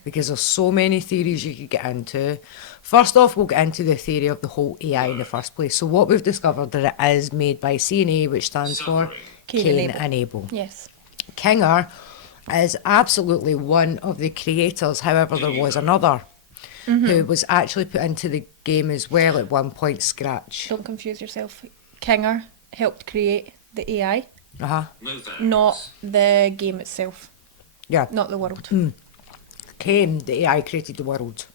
because there's so many theories you could get into. First off, we'll get into the theory of the whole AI in the first place. So what we've discovered that it is made by CNA, which stands for Cain Cain and and Abel. Yes. Kinger is absolutely one of the creators. However, there was another who was actually put into the game as well at one point, Scratch. Don't confuse yourself. Kinger helped create the AI, Uh-huh. No thanks. not the game itself, Yeah. not the world. Cain, the AI, created the world.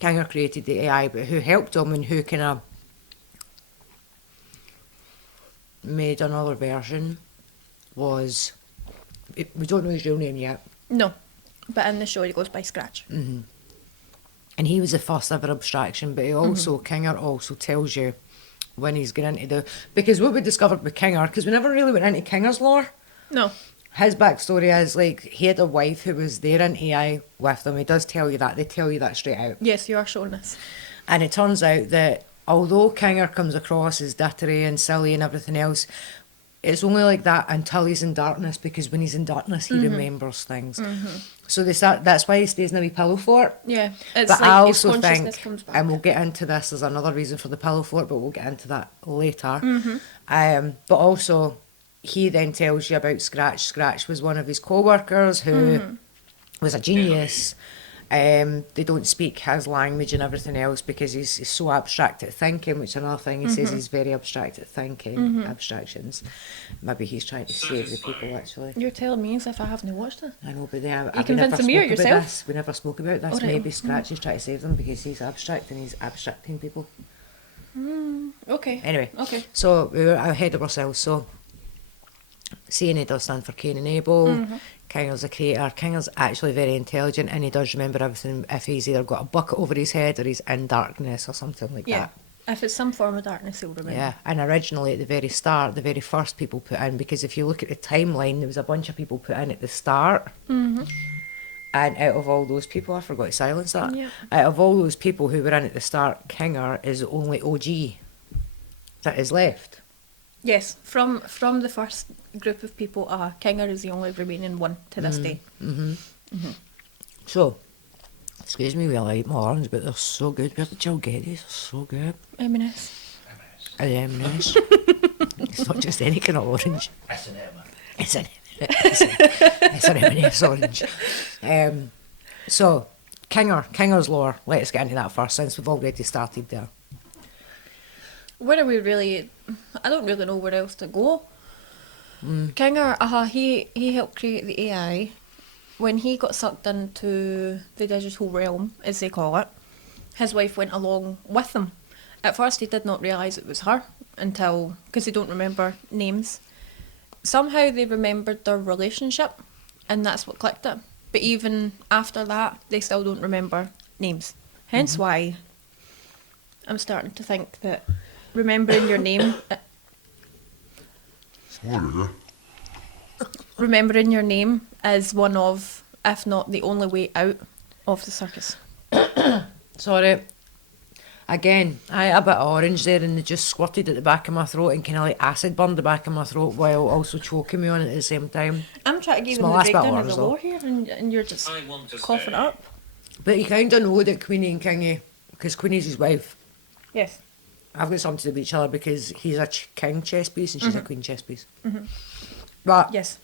Kinger created the AI, but who helped him and who kind of made another version was... we don't know his real name yet. No, but in the show he goes by Scratch. And he was the first ever abstraction, but he also, Kinger also tells you when he's going into the... Because what we discovered with Kinger, because we never really went into Kinger's lore, No. his backstory is, like, he had a wife who was there in AI with him. He does tell you that. They tell you that straight out. Yes, you are showing us. And it turns out that although Kinger comes across as dittery and silly and everything else, it's only like that until he's in darkness, because when he's in darkness, he remembers things. So that's why he stays in a wee pillow fort. Yeah, it's But like I his also consciousness think, comes back. and we'll get into this, there's another reason for the pillow fort, but we'll get into that later. But also, he then tells you about Scratch. Scratch was one of his co-workers who was a genius. They don't speak his language and everything else because he's so abstract at thinking, which is another thing. He says he's very abstract at thinking, abstractions. Maybe he's trying to save the people, actually. You're telling me as if I haven't watched it. I know, but then convincing me or yourself? This. We never spoke about this. Oh, right. Maybe Scratch is trying to save them because he's abstract and he's abstracting people. Okay. Anyway, Okay. so we were ahead of ourselves. So CNA does stand for Cain and Abel. Kinger's a creator. Kinger's actually very intelligent and he does remember everything if he's either got a bucket over his head or he's in darkness or something like Yeah. that. If it's some form of darkness, he'll remember. Yeah, and originally at the very start, the very first people put in, because if you look at the timeline, there was a bunch of people put in at the start. And out of all those people, I forgot to silence that. Yeah. Out of all those people who were in at the start, Kinger is the only OG that is left. Yes, from the first group of people, Kinger is the only remaining one to this day. So, excuse me while I eat my orange, but they're so good. Where did y'all get these? They're so good. M&S. M&S. It's not just any kind of orange. That's an Emma. It's an it's an M&S orange. So, Kinger's lore. Let's get into that first, since we've already started there. Where are we really? I don't really know where else to go. Kinger, he helped create the AI. When he got sucked into the digital realm, as they call it, his wife went along with him. At first, he did not realise it was her until, because they don't remember names. Somehow they remembered their relationship, and that's what clicked it. But even after that, they still don't remember names. Hence why I'm starting to think that remembering your name, Sorry. remembering your name is one of, if not the only way out of the circus. Sorry. Again, I had a bit of orange there and they just squirted at the back of my throat and kind of like acid burned the back of my throat while also choking me on it at the same time. I'm trying to give It's my them the last bit of breakdown of orange the law here, and you're just I want to coughing say, up. But you kind of know that Queenie and Kingy, because Queenie's his wife, Yes. I've got something to do with each other because he's a king chess piece and she's a queen chess piece. But Yes.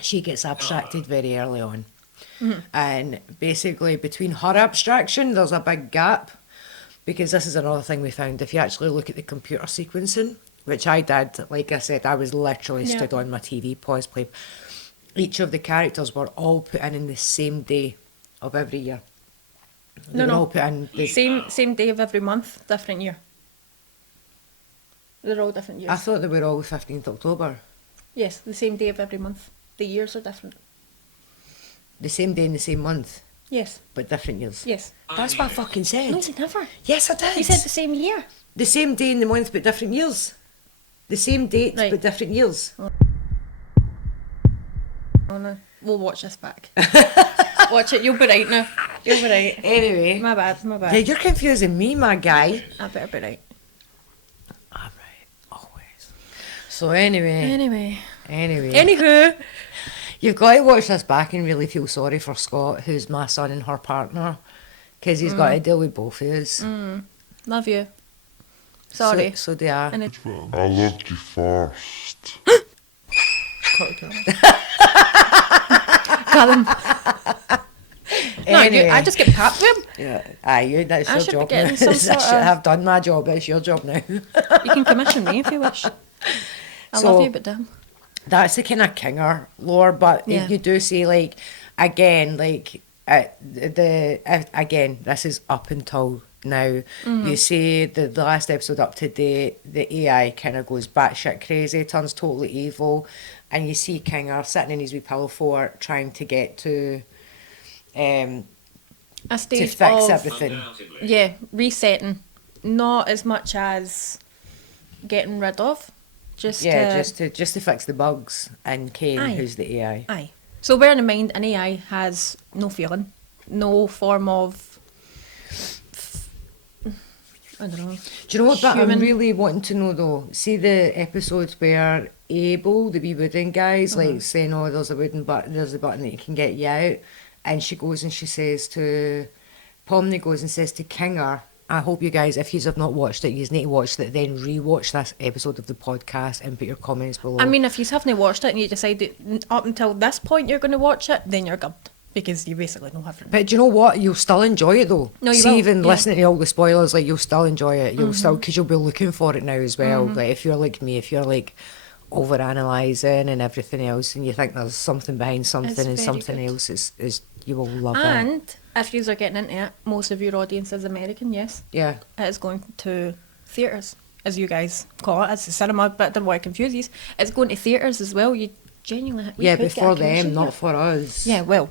she gets abstracted very early on. And basically between her abstraction, there's a big gap. Because this is another thing we found. If you actually look at the computer sequencing, which I did, like I said, I was literally Yeah. stood on my TV, pause, play. Each of the characters were all put in the same day of every year. They were all put in the Same day of every month, different year. They're all different years. I thought they were all 15th October. Yes, the same day of every month. The years are different. The same day in the same month, Yes. but different years. Yes. That's what I fucking said. No, they never. Yes, I did. He said the same year. The same day in the month, but different years. The same date, Right. but different years. Oh no. We'll watch this back. Watch it. You'll be right now. You'll be right. Anyway. My bad. My Yeah, bad. you're confusing me, my guy. I better be right. I'm right, always. So anyway. Anywho. You've got to watch this back and really feel sorry for Scott, who's my son and her partner, because he's got to deal with both of us. Love you. Sorry. So they are. And I loved you first. Callum. No, Anyway. I just get papped with him. Yeah, aye, that's I your should be job now. getting some I sort should of- have done my job, it's your job now. You can commission me if you wish. I So- love you, but damn. That's the kind of Kinger lore, but Yeah. you do see, like, again, like, again, this is up until now. You see the last episode up to date, the AI kind of goes batshit crazy, turns totally evil, and you see Kinger sitting in his wee pillow fort trying to get to A to stage fix of everything. undoubtedly. yeah, resetting, not as much as getting rid of. Just to fix the bugs and Kane, Aye. who's the AI. aye. So bear in mind, an AI has no feeling, no form of. I don't know. Do you know what? But I'm Human. really wanting to know though. See the episodes where Abel, the wee wooden guy's like saying, "Oh, there's a wooden button. There's a button that you can get you out," and she goes and she says to Pomney goes and says to Kinger, "I hope you guys, if you have not watched it, you need to watch it. Then rewatch this episode of the podcast and put your comments below." I mean, if you haven't watched it and you decide that up until this point you're going to watch it, then you're gubbed because you basically know everything. but do you know what? You'll still enjoy it though. No, you See, will, even yeah. listening to all the spoilers, like you'll still enjoy it. You'll still, because you'll be looking for it now as well. Like if you're like me, if you're like over analysing and everything else, and you think there's something behind something and very something good. else, is you will love it. And if you are getting into it, most of your audience is American, yes. Yeah. It is going to theatres, as you guys call it. It's the cinema, but I don't want to confuse you. It's going to theatres as well. You genuinely we Yeah, could but get a for commission them, not here. for us. Yeah, well,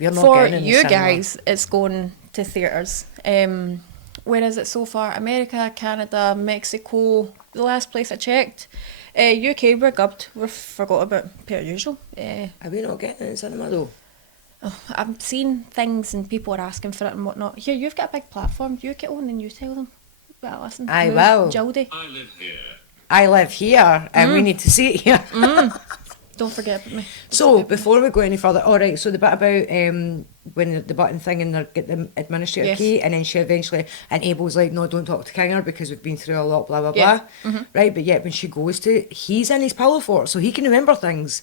We're not for getting in the you cinema. guys, it's going to theatres. Where is it so far? America, Canada, Mexico. The last place I checked. UK, we're gubbed. We forgot about per usual. Are we not getting it in the cinema though? I'm seeing things and people are asking for it and whatnot. Here, you've got a big platform. You get on and you tell them. Well, listen. I move, will. Jildy. I live here. I live here, and we need to see it here. Don't forget about me. So before we go any further, all right. So the bit about when the button thing and they get the administrator Yes. key, and then she eventually and Abel's like, no, don't talk to Kinger because we've been through a lot, blah blah Yeah. blah. Right, but yet when she goes to, he's in his pillow fort, so he can remember things,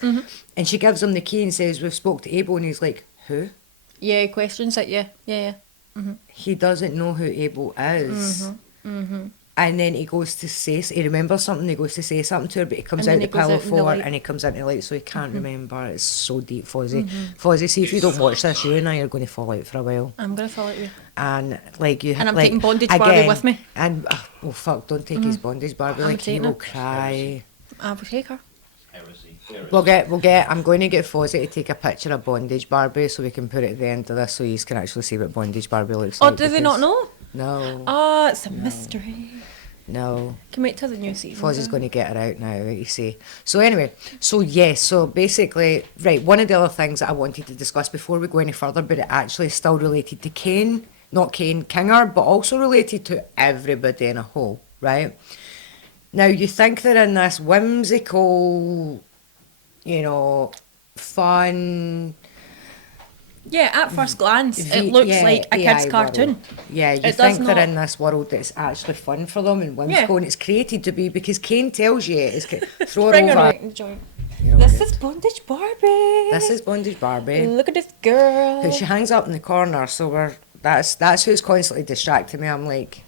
and she gives him the key and says, we've spoke to Abel, and he's like, who? Yeah, questions it. Yeah. He doesn't know who Abel is. And then he goes to say, he remembers something, he goes to say something to her, but he comes And out then the he goes pillow out in the fort light. and he comes into the light, so he can't remember. It's so deep, Fozzie. Fozzie, see if you don't watch this, you and I are going to fall out for a while. I'm gonna follow you. And like you, And I'm like, taking Bondage Barbie with me. And oh fuck, don't take his bondage Barbie. I'm Like he taking will her. cry. I will take her. Heresy. We'll get. I'm going to get Fozzie to take a picture of bondage Barbie so we can put it at the end of this, so you can actually see what bondage Barbie looks Oh, like. do they not because- know? No, Oh, it's a mystery. no. Can wait till the new season. Fozzie's going to get her out now, you see. So anyway, so yes, so basically, right, one of the other things that I wanted to discuss before we go any further, but it actually is still related to Kane, not Kane Kinger, but also related to everybody in a whole, right? Now, you think they're in this whimsical, you know, fun... Yeah, at first glance, it looks yeah, like a AI kid's cartoon. world. Yeah, you It think does they're not- in this world that's actually fun for them and whimsical, Yeah. and it's created to be because Kane tells you it's throw her Bring her over. out in the joint. You know, This is Bondage Barbie. This is Bondage Barbie. Look at this girl. Who she hangs up in the corner, so that's who's constantly distracting me. I'm like,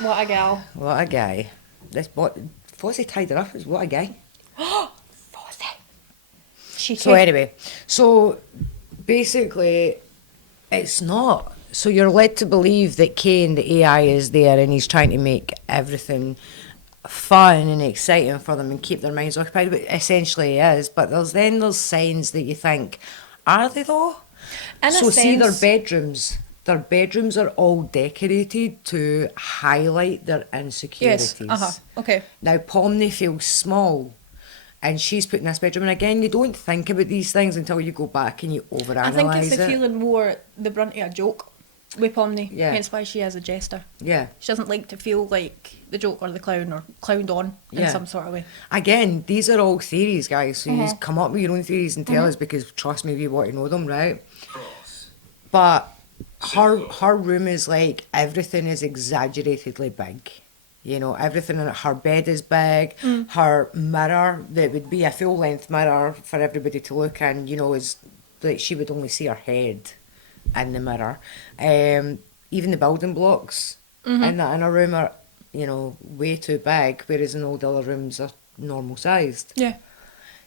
What a gal. what a guy. This Fozzie tied her up. What a guy. Fozzie. She So anyway, so basically, it's not. So you're led to believe that Kane, the AI, is there and he's trying to make everything fun and exciting for them and keep their minds occupied, but essentially he is. But there's signs that you think, are they though? In a So see their sense- bedrooms. Their bedrooms are all decorated to highlight their insecurities. Yes. Okay. Now, Pomney feels small, and she's put in this bedroom. And again, you don't think about these things until you go back and you overanalyze I think it's it. the feeling more the brunt of a joke with Pomney. Yeah. Hence why she is a jester. Yeah. She doesn't like to feel like the joke or the clown or clowned on in Yeah. some sort of way. Again, these are all theories, guys. So you Uh-huh. come up with your own theories and tell us, because trust me, we want to know them, right? Cross. But her room is like, everything is exaggeratedly big. You know, everything in it. Her bed is big. Her mirror, that would be a full length mirror for everybody to look in, you know, is like she would only see her head in the mirror. Even the building blocks in that inner room are, you know, way too big, whereas in all the other rooms are normal sized. Yeah.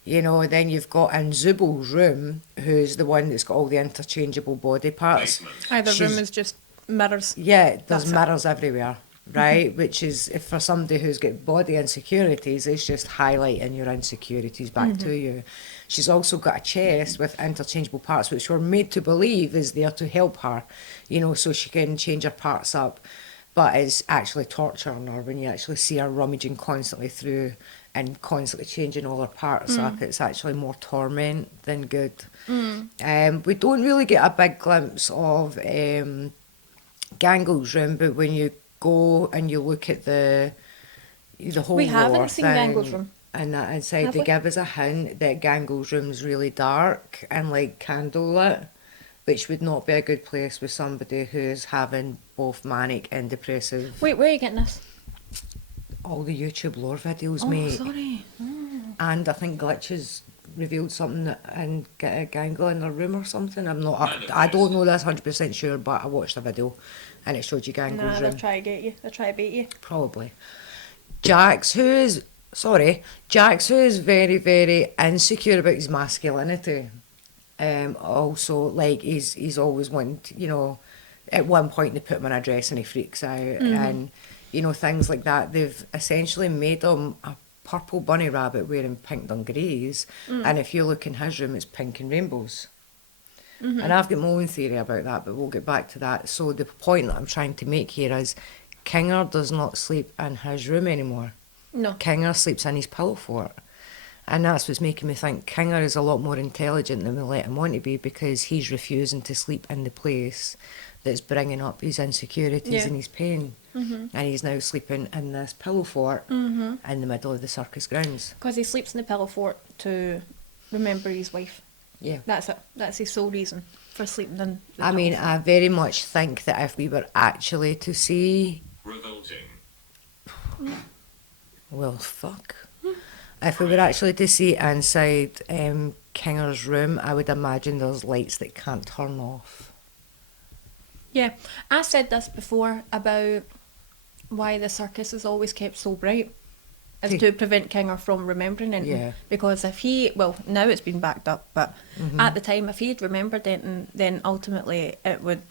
You know, then you've got in Zubal's room, who's the one that's got all the interchangeable body parts. Basement. Either She's- room is just mirrors. Yeah, there's That's it. mirrors everywhere, right? Which is, if for somebody who's got body insecurities, it's just highlighting your insecurities back to you. She's also got a chest with interchangeable parts, which we're made to believe is there to help her, you know, so she can change her parts up. But it's actually torturing her when you actually see her rummaging constantly through and constantly changing all her parts up. It's actually more torment than good. We don't really get a big glimpse of Gangle's room, but when you go and you look at the whole We haven't lore seen thing Gangle's room. and that inside, Have they we? give us a hint that Gangle's room's really dark and like candlelit, which would not be a good place with somebody who's having both manic and depressive. Wait, where are you getting this? All the YouTube lore videos, Oh, mate. sorry. And I think Glitches revealed something and get a Gangle in their room or something. I don't know this 100% sure, but I watched a video and it showed you Gangle's Nah, they'll room. try to get you. They'll try to bait you. Probably. Jax, who is very, very insecure about his masculinity. Also, like, he's always wanting to, you know, at one point they put him in a dress and he freaks out and, you know, things like that. They've essentially made him a purple bunny rabbit wearing pink dungarees, and if you look in his room, it's pink and rainbows. And I've got my own theory about that, but we'll get back to that. So the point that I'm trying to make here is Kinger does not sleep in his room anymore. No. Kinger sleeps in his pillow fort. And that's what's making me think Kinger is a lot more intelligent than we let him on to be, because he's refusing to sleep in the place that's bringing up his insecurities Yeah. and his pain. And he's now sleeping in this pillow fort in the middle of the circus grounds. Because he sleeps in the pillow fort to remember his wife. Yeah. That's it. That's his sole reason for sleeping in the I mean, pillow fort. I very much think that if we were actually to see... Revolting. Well, fuck. If we were actually to see inside Kinger's room, I would imagine there's lights that can't turn off. Yeah, I said this before about why the circus is always kept so bright, is to prevent Kinger from remembering anything. Yeah. Because if he, well, now it's been backed up, but at the time, if he had remembered anything, then ultimately it would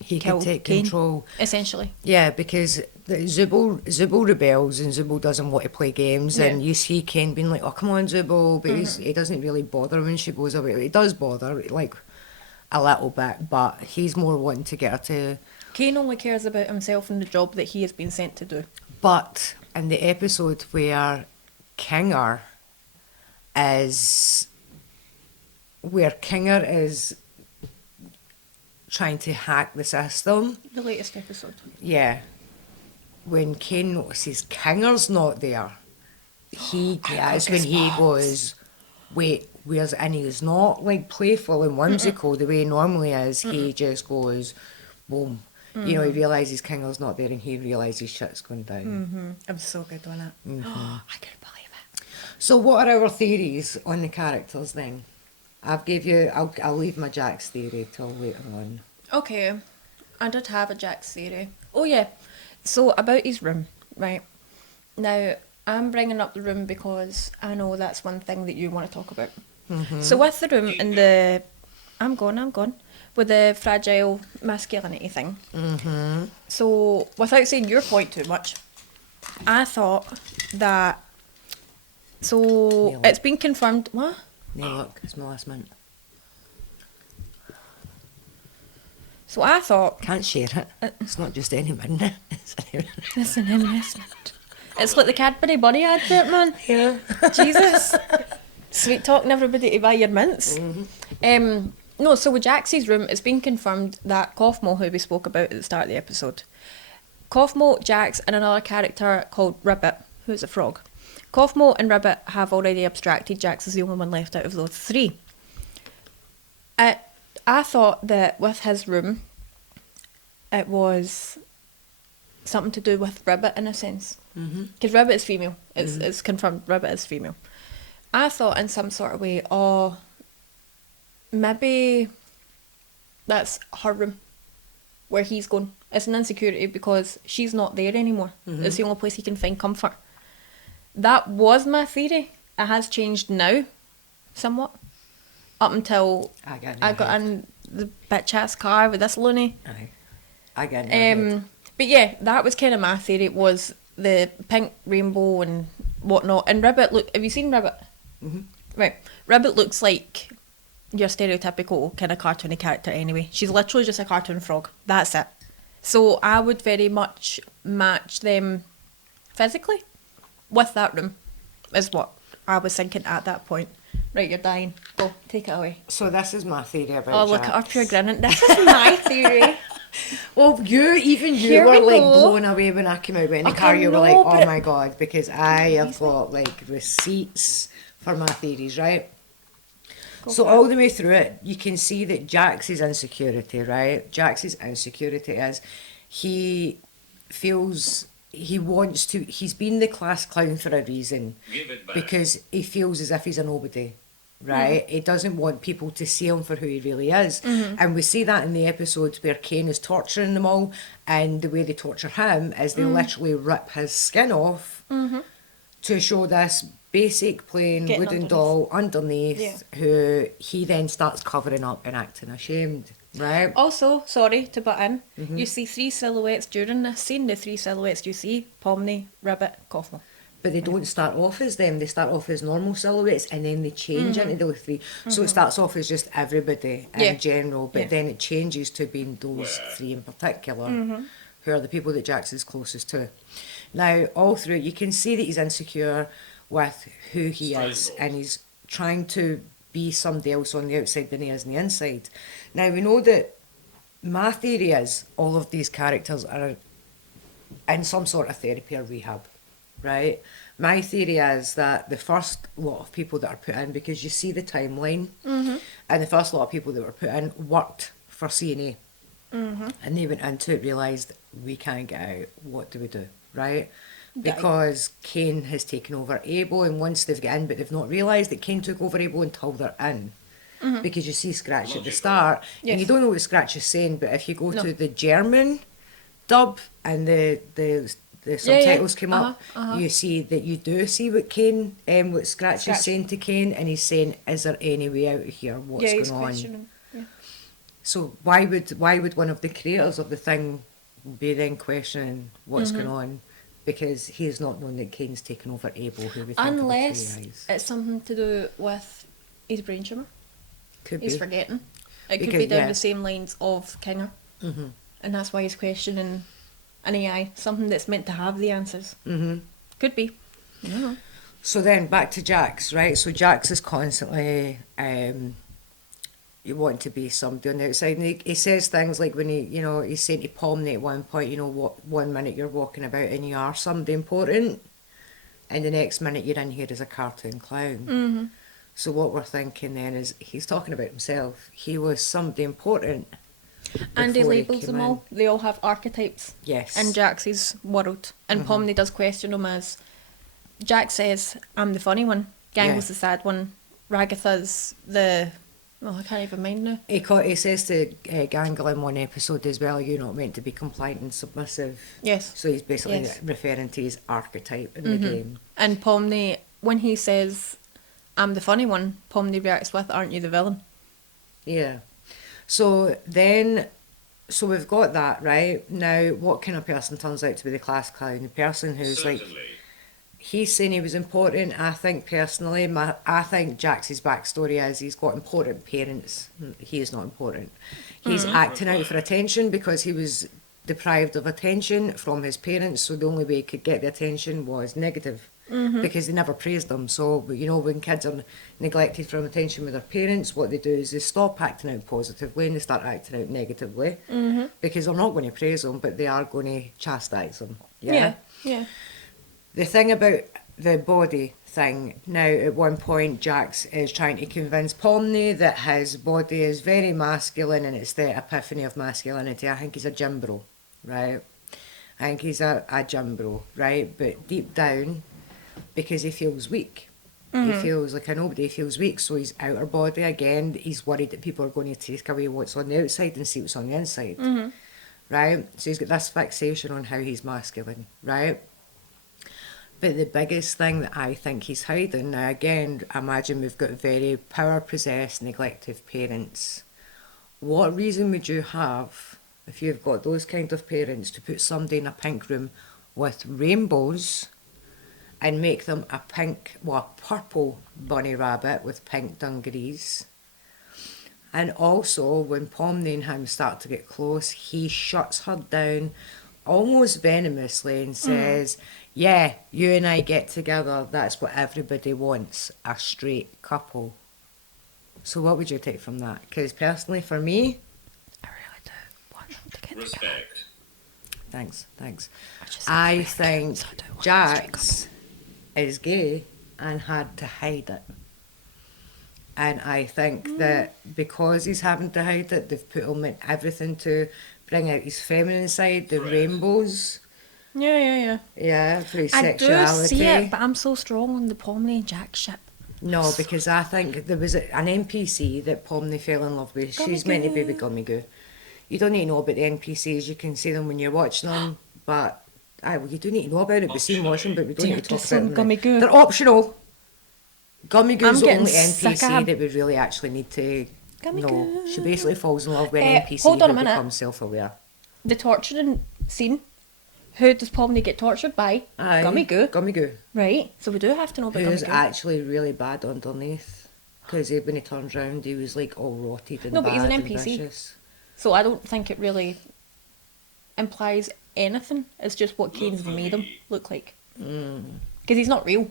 He kill could take Kane, control. essentially. Yeah, because Zubul rebels and Zubul doesn't want to play games, Yeah. and you see Kane being like, "Oh, come on, Zubul," but he doesn't really bother when she goes away. He does bother, like, a little bit, but he's more wanting to get her to... Kane only cares about himself and the job that he has been sent to do. But in the episode where Kinger is... where Kinger is trying to hack the system... The latest episode. Yeah. When Kane notices Kinger's not there, that's when he goes, wait, where's... And he's not, like, playful and whimsical the way he normally is. He just goes, boom. You know, he realises Kinger's not there and he realises shit's going down. I'm so good on it. I couldn't believe it. So what are our theories on the characters then? I'll leave my Jack's theory till later on. Okay, I did have a Jack's theory. Oh yeah, so about his room, right? Now, I'm bringing up the room because I know that's one thing that you want to talk about. So with the room and the... I'm gone. With the fragile masculinity thing. So, without saying your point too much, I thought that... So, Nail it. it's been confirmed... What? No, look, it's my last mint. So I thought... Can't share it. It's not just any mint. It's an investment. It's like the Cadbury Bunny advert, man. Yeah. Jesus. Sweet talking everybody to buy your mints. No, so with Jaxie's room, it's been confirmed that Kaufmo, who we spoke about at the start of the episode, Kaufmo, Jax, and another character called Ribbit, who's a frog. Kaufmo and Ribbit have already abstracted. Jax is the only one left out of those three. I thought that with his room, it was something to do with Ribbit in a sense. Because Ribbit is female. It's confirmed Ribbit is female. I thought in some sort of way, maybe that's her room where he's going. It's an insecurity because she's not there anymore. It's the only place he can find comfort. That was my theory. It has changed now, somewhat. Up until I got in the bitch ass car with this loony. Aye. I get it. But yeah, that was kind of my theory, was the pink rainbow and whatnot. And Ribbit, look, have you seen Ribbit? Right. Ribbit looks like your stereotypical kind of cartoony character anyway. She's literally just a cartoon frog. That's it. So I would very much match them physically with that room, is what I was thinking at that point. Right, you're dying. Go, take it away. So this is my theory about Oh, look at her Jax. pure grinning. This is my theory. Well, you Here were we like go. blown away when I came out in the I car. You were know, like, but oh it- my God, because I have got like receipts for my theories, right? So all the way through it, you can see that Jax's insecurity, right? Jax's insecurity is he feels he wants to, he's been the class clown for a reason. Give it back. Because he feels as if he's a nobody, right? He doesn't want people to see him for who he really is. And we see that in the episodes where Kane is torturing them all, and the way they torture him is they literally rip his skin off to show this basic plain Getting wooden underneath. doll underneath, who he then starts covering up and acting ashamed, right? Also, sorry to butt in, you see three silhouettes during this scene. The three silhouettes you see, Pomni, Ribbit, Kaufmo. But they don't start off as them. They start off as normal silhouettes and then they change into those three. So it starts off as just everybody in Yeah. general, but Yeah. then it changes to being those three in particular, who are the people that Jax is closest to. Now, all through it, you can see that he's insecure. with who he is, and he's trying to be somebody else on the outside than he is on the inside. Now, we know that my theory is all of these characters are in some sort of therapy or rehab, right? My theory is that the first lot of people that are put in, because you see the timeline, and the first lot of people that were put in worked for CNA. And they went into it, realised we can't get out, what do we do, right? Because Kane has taken over Able, and once they've got in, but they've not realised that Kane took over Able until they're in. Because you see Scratch at the start, and you don't know what Scratch is saying, but if you go to the German dub and the subtitles come up, you see that you do see what Kane, what Scratch is saying to Kane, and he's saying, is there any way out of here, what's going on? So why would one of the creators of the thing be then questioning what's going on? Because he's not known that Kane's taken over Able, who we think Unless of as it's something to do with his brain tumour. could He's be. forgetting. It could Because, be down yeah. the same lines of Kinger. And that's why he's questioning an AI, something that's meant to have the answers. Could be. No. So then back to Jax, right? So Jax is constantly you want to be somebody on the outside, and he says things like when he's saying to Pomni at one point, what 1 minute you're walking about and you are somebody important, and the next minute you're in here as a cartoon clown. So what we're thinking then is he's talking about himself. He was somebody important. And he before labels came them all. They all have archetypes. Yes. In Jax's world. And Pomni does question him as Jax says, I'm the funny one. Gangle's the sad one. Ragatha's the... Oh, I can't even mind now. He says to Gangle in one episode as well, you're not meant to be compliant and submissive. Yes. So he's basically Yes. referring to his archetype in the game. And Pomni, when he says, I'm the funny one, Pomni reacts with, aren't you the villain? Yeah. So we've got that, right? Now, what kind of person turns out to be the class clown? The person who's like, he's saying he was important. I think personally, I think Jax's backstory is he's got important parents. He is not important. He's acting out for attention because he was deprived of attention from his parents, so the only way he could get the attention was negative. Because they never praised him. So, when kids are neglected from attention with their parents, what they do is they stop acting out positively and they start acting out negatively. Because they're not going to praise them, but they are going to chastise them. Yeah. The thing about the body thing, now at one point Jax is trying to convince Pomni that his body is very masculine and it's the epiphany of masculinity. I think he's a gym bro, right? I think he's a gym bro, right? But deep down, because he feels weak. He feels like a nobody, he feels weak, so his outer body, again, he's worried that people are going to take away what's on the outside and see what's on the inside, right? So he's got this fixation on how he's masculine, right? But the biggest thing that I think he's hiding, now again, imagine we've got very power-possessed, neglective parents. What reason would you have, if you've got those kind of parents, to put somebody in a pink room with rainbows and make them a purple bunny rabbit with pink dungarees? And also, when Pomni and him start to get close, he shuts her down almost venomously and says, yeah, you and I get together, that's what everybody wants, a straight couple. So what would you take from that? Because personally, for me, I really do want them to get together. Respect. thanks. I I think Jax is gay and had to hide it. And I think that because he's having to hide it, they've put him in everything to bring out his feminine side, the rainbows. Yeah, for his I sexuality. do see it, but I'm so strong on the Pomni and Jack ship. No, because I think there was an NPC that Pomni fell in love with. She's meant to be with Gummy Goo. You don't need to know about the NPCs, you can see them when you're watching them, but you do need to know about it. We've seen watching, but we don't need to talk about them. Gummy Goo. They're optional. Gummy Goo's the getting only sick of NPC him. that we really actually need to Gummy know. Goo. She basically falls in love with an NPC hold on a who minute. becomes self-aware. The torturing scene. Who does Pomni get tortured by? Aye, Gummy Goo. Gummy Goo. Right, so we do have to know about Gummy Who's Goo. actually really bad underneath. Because when he turned round, he was like all rotted and No, but he's an bad and NPC. vicious. So I don't think it really implies anything. It's just what Kane's made him look like. Because he's not real.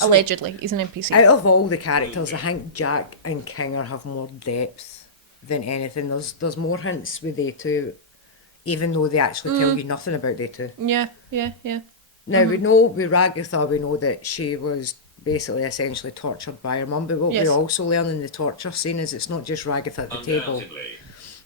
Allegedly, he's an NPC. Out of all the characters, I think Jack and Kinger have more depth than anything. There's more hints with they two, even though they actually tell you nothing about they two. Yeah. Now we know with Ragatha, we know that she was basically essentially tortured by her mum, but what Yes. we also learn in the torture scene is it's not just Ragatha at the table.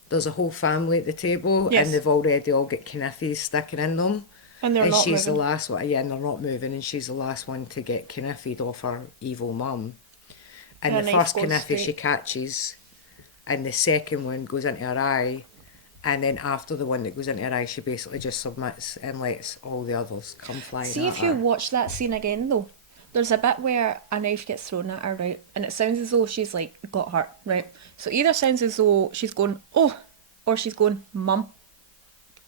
There's a whole family at the table, Yes. and they've already all got kniffys sticking in them. And they're not she's moving. the last one, and they're not moving, and she's the last one to get kniffied off her evil mum. And Her the knife first goes kniffy she straight. catches, and the second one goes into her eye, and then after the one that goes into her eye, she basically just submits and lets all the others come flying See at if you her. watch that scene again though. There's a bit where a knife gets thrown at her, right? And it sounds as though she's like got hurt, right? So either sounds as though she's going, oh, or she's going, mum.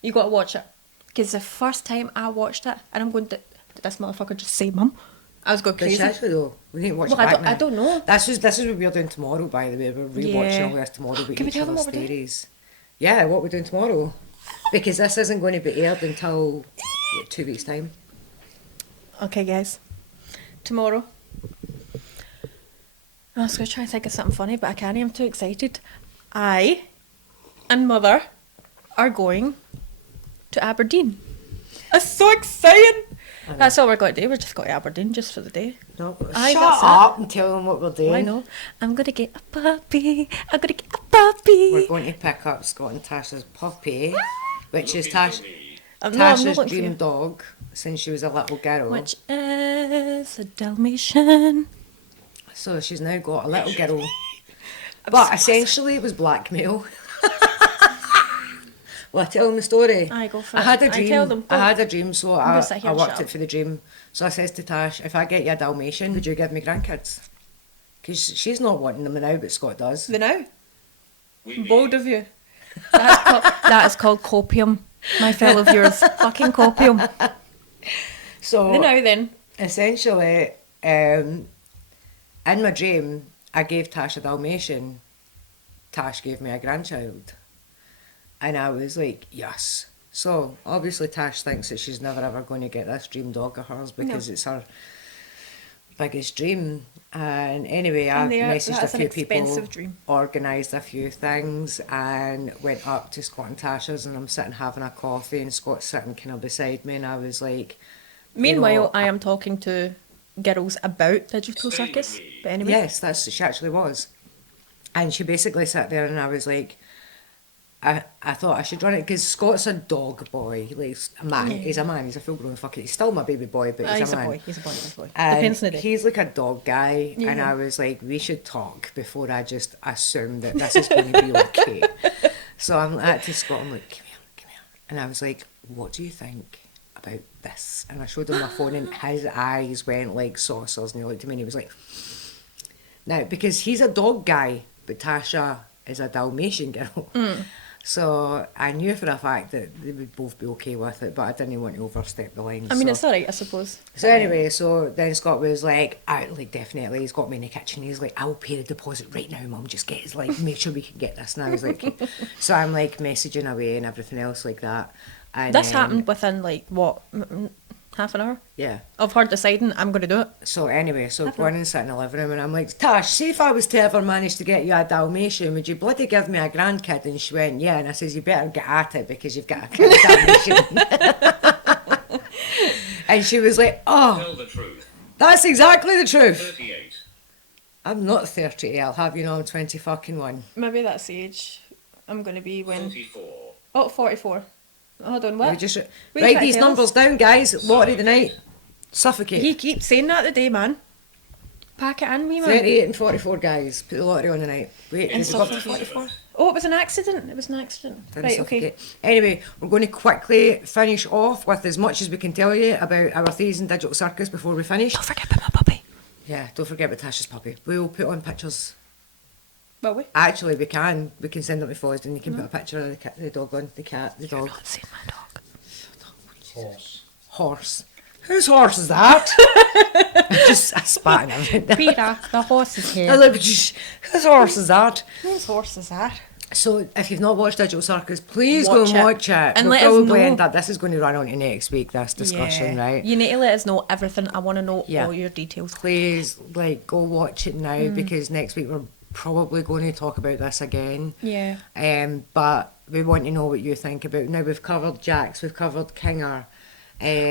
You got to watch it. Because the first time I watched it, and I'm going, did this motherfucker just say mum? I was going Does she crazy. actually though? We need to watch Well, it back I now. don't know. This is what we're doing tomorrow, by the way. We're rewatching Yeah. all this tomorrow with Can we each tell them other's what we're doing? theories. Yeah, what we're doing tomorrow. Because this isn't going to be aired until 2 weeks' time. Okay, guys. Tomorrow. I was going to try and think of something funny, but I can't. I'm too excited. I and Mother are going to Aberdeen. It's so exciting! That's all we're going to do. We're just going to Aberdeen just for the day. No, Aye, shut that's it. up and tell them what we're doing. I know. I'm going to get a puppy. I'm going to get a puppy. We're going to pick up Scott and Tasha's puppy, which is No, I'm not Tasha's looking for dream you. dog since she was a little girl. Which is a Dalmatian. So she's now got a little girl. But essentially it was blackmail. Well, I tell them the story. Aye, go for I it. had a Aye, dream. tell them. I Go. had a dream, so gonna sit here I and worked shut it up. for the dream. So I says to Tash, if I get you a Dalmatian, would you give me grandkids? Because she's not wanting them now, but Scott does. The now. Bold of you. That is called copium, my fellow viewers. Fucking copium. So The now then. essentially, in my dream, I gave Tash a Dalmatian. Tash gave me a grandchild. And I was like, yes. So obviously Tash thinks that she's never ever going to get this dream dog of hers because it's her biggest dream. And anyway, I messaged a that's an few people, expensive dream. organised a few things, and went up to Scott and Tasha's, and I'm sitting having a coffee, and Scott's sitting kind of beside me, and I was like, Meanwhile, I am talking to girls about Digital Circus. But anyway. yes, she actually was. And she basically sat there, and I was like, I thought I should run it because Scott's a dog boy. Like, he's a man. He's a man. He's a full-grown fucking. He's still my baby boy, but He's he's a a man. boy. He's a boy. He's a boy. And Depends on the day. he's like a dog guy, and Yeah. I was like, we should talk before I just assume that this is going to be okay. So I'm at to Scott. I'm like, come here, and I was like, what do you think about this? And I showed him my phone, and his eyes went like saucers, and he looked at me, and he was like, now because he's a dog guy, but Tasha is a Dalmatian girl. So I knew for a fact that they would both be okay with it, but I didn't want to overstep the line. I mean, so. it's alright, I suppose. So anyway, so then Scott was like, definitely, he's got me in the kitchen. He's like, I'll pay the deposit right now, Mum. Just get his, like, make sure we can get this. And I was like, so I'm like messaging away and everything else like that. And This then- happened within, like, what, half an hour? Yeah. Of her deciding, I'm going to do it. So anyway, so go in and sit in the living room, and I'm like, Tash, see if I was to ever manage to get you a Dalmatian, would you bloody give me a grandkid? And she went, yeah. And I says, you better get at it because you've got a kid Dalmatian. And she was like, oh, Tell the truth. that's exactly the truth. 38. I'm not 38, I'll have you know I'm 20 fucking one. Maybe that's the age I'm going to be when... 44. Oh, 44. Hold on, what? We just What are you write trying to these tell us? numbers down, guys. Lottery tonight. Suffocate. He keeps saying that today, man. Pack it in, wee man. 38 and 44, guys. Put the lottery on tonight. Wait, And has it got to suffocate. 44? Oh, it was an accident. It was an accident. Didn't Right, okay. suffocate. Anyway, we're going to quickly finish off with as much as we can tell you about our Amazing Digital Circus before we finish. Don't forget about my puppy. Yeah, don't forget about Tasha's puppy. We'll put on pictures. Will we? Actually, we can. We can send them to Foz and you can put a picture of the dog on. The cat, the dog. Not seen my dog. Horse. Whose horse is that? Just I spat in everything. Peter, the horse is I here. was like, whose horse is that? Whose horse is that? So if you've not watched Digital Circus, please go Watch and it. watch it. And we'll let us probably know. end up. This is going to run on to next week. This discussion, right? You need to let us know everything. I want to know Yeah. all your details. Please, like, go watch it now because next week we're probably going to talk about this again. Yeah. But we want to know what you think about. Now we've covered Jax, we've covered Kinger.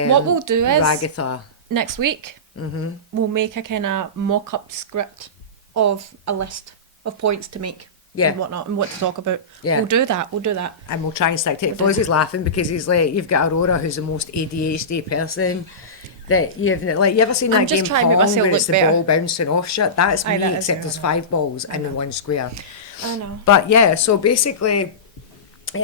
What we'll do is- Ragatha. Next week, we'll make a kind of mock-up script of a list of points to make Yeah. and whatnot and what to talk about. Yeah. We'll do that. And we'll try and stick to it. We'll do Fozzie's laughing because he's like, you've got Aurora, who's the most ADHD person that you've like. You ever seen I'm that just game trying to make Pong myself where it's look the better. ball bouncing off shit? That's Aye, me, that is except me, there's I know. 5 balls in one square. I know. But yeah, so basically, so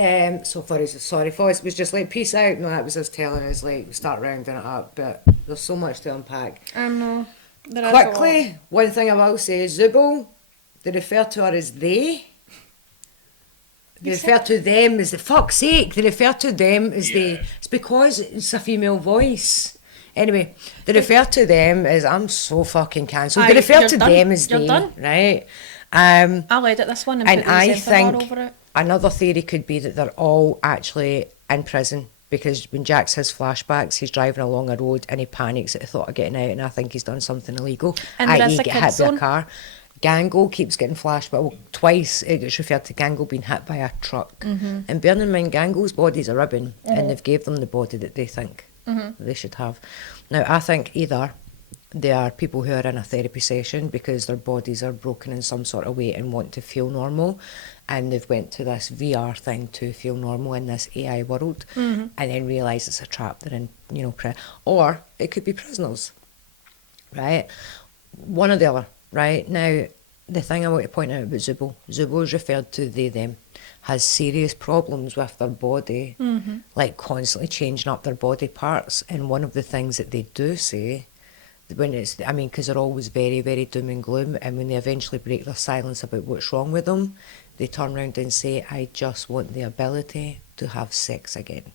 Foz was just like, peace out. No, that was us telling us, like, start rounding it up. But there's so much to unpack. I know. There is a lot. Quickly, one thing I will say is Zubo, they refer to her as they. They refer to them as the fuck's sake. They refer to them as they. It's because it's a female voice. Anyway, they refer to them as I'm so fucking cancelled. They Aye, refer you're to done. them as You're they, done. right? I'll edit this one and And put the I censor bar think over it. another theory could be that they're all actually in prison because when Jax has flashbacks, he's driving along a road and he panics at the thought of getting out, and I think he's done something illegal. And there i.e. is a get kid hit by a zone. car. Gango keeps getting flashback. Well, twice it gets referred to Gango being hit by a truck. Mm-hmm. And bearing in mind, Gango's body's a ribbon, and they've gave them the body that they think they should have. Now, I think either they are people who are in a therapy session because their bodies are broken in some sort of way and want to feel normal, and they've went to this VR thing to feel normal in this AI world, and then realise it's a trap they're in, or it could be prisoners, right? One or the other, right? Now, the thing I want to point out about Zubo is referred to they, them, has serious problems with their body, like constantly changing up their body parts, and one of the things that they do say when because they're always very, very doom and gloom, and when they eventually break their silence about what's wrong with them, they turn around and say, I just want the ability to have sex again.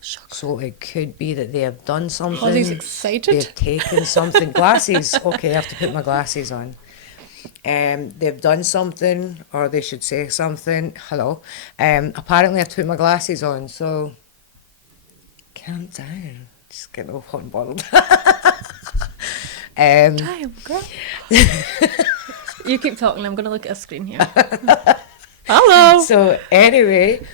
So it could be that they have done something. Oh, he's excited. They've taken something. Glasses. Okay, I have to put my glasses on. They've done something, or they should say something. Hello. Apparently I have to put my glasses on, so calm down. Just getting all hot and bothered. Damn, girl. You keep talking. I'm going to look at a screen here. Hello. So anyway,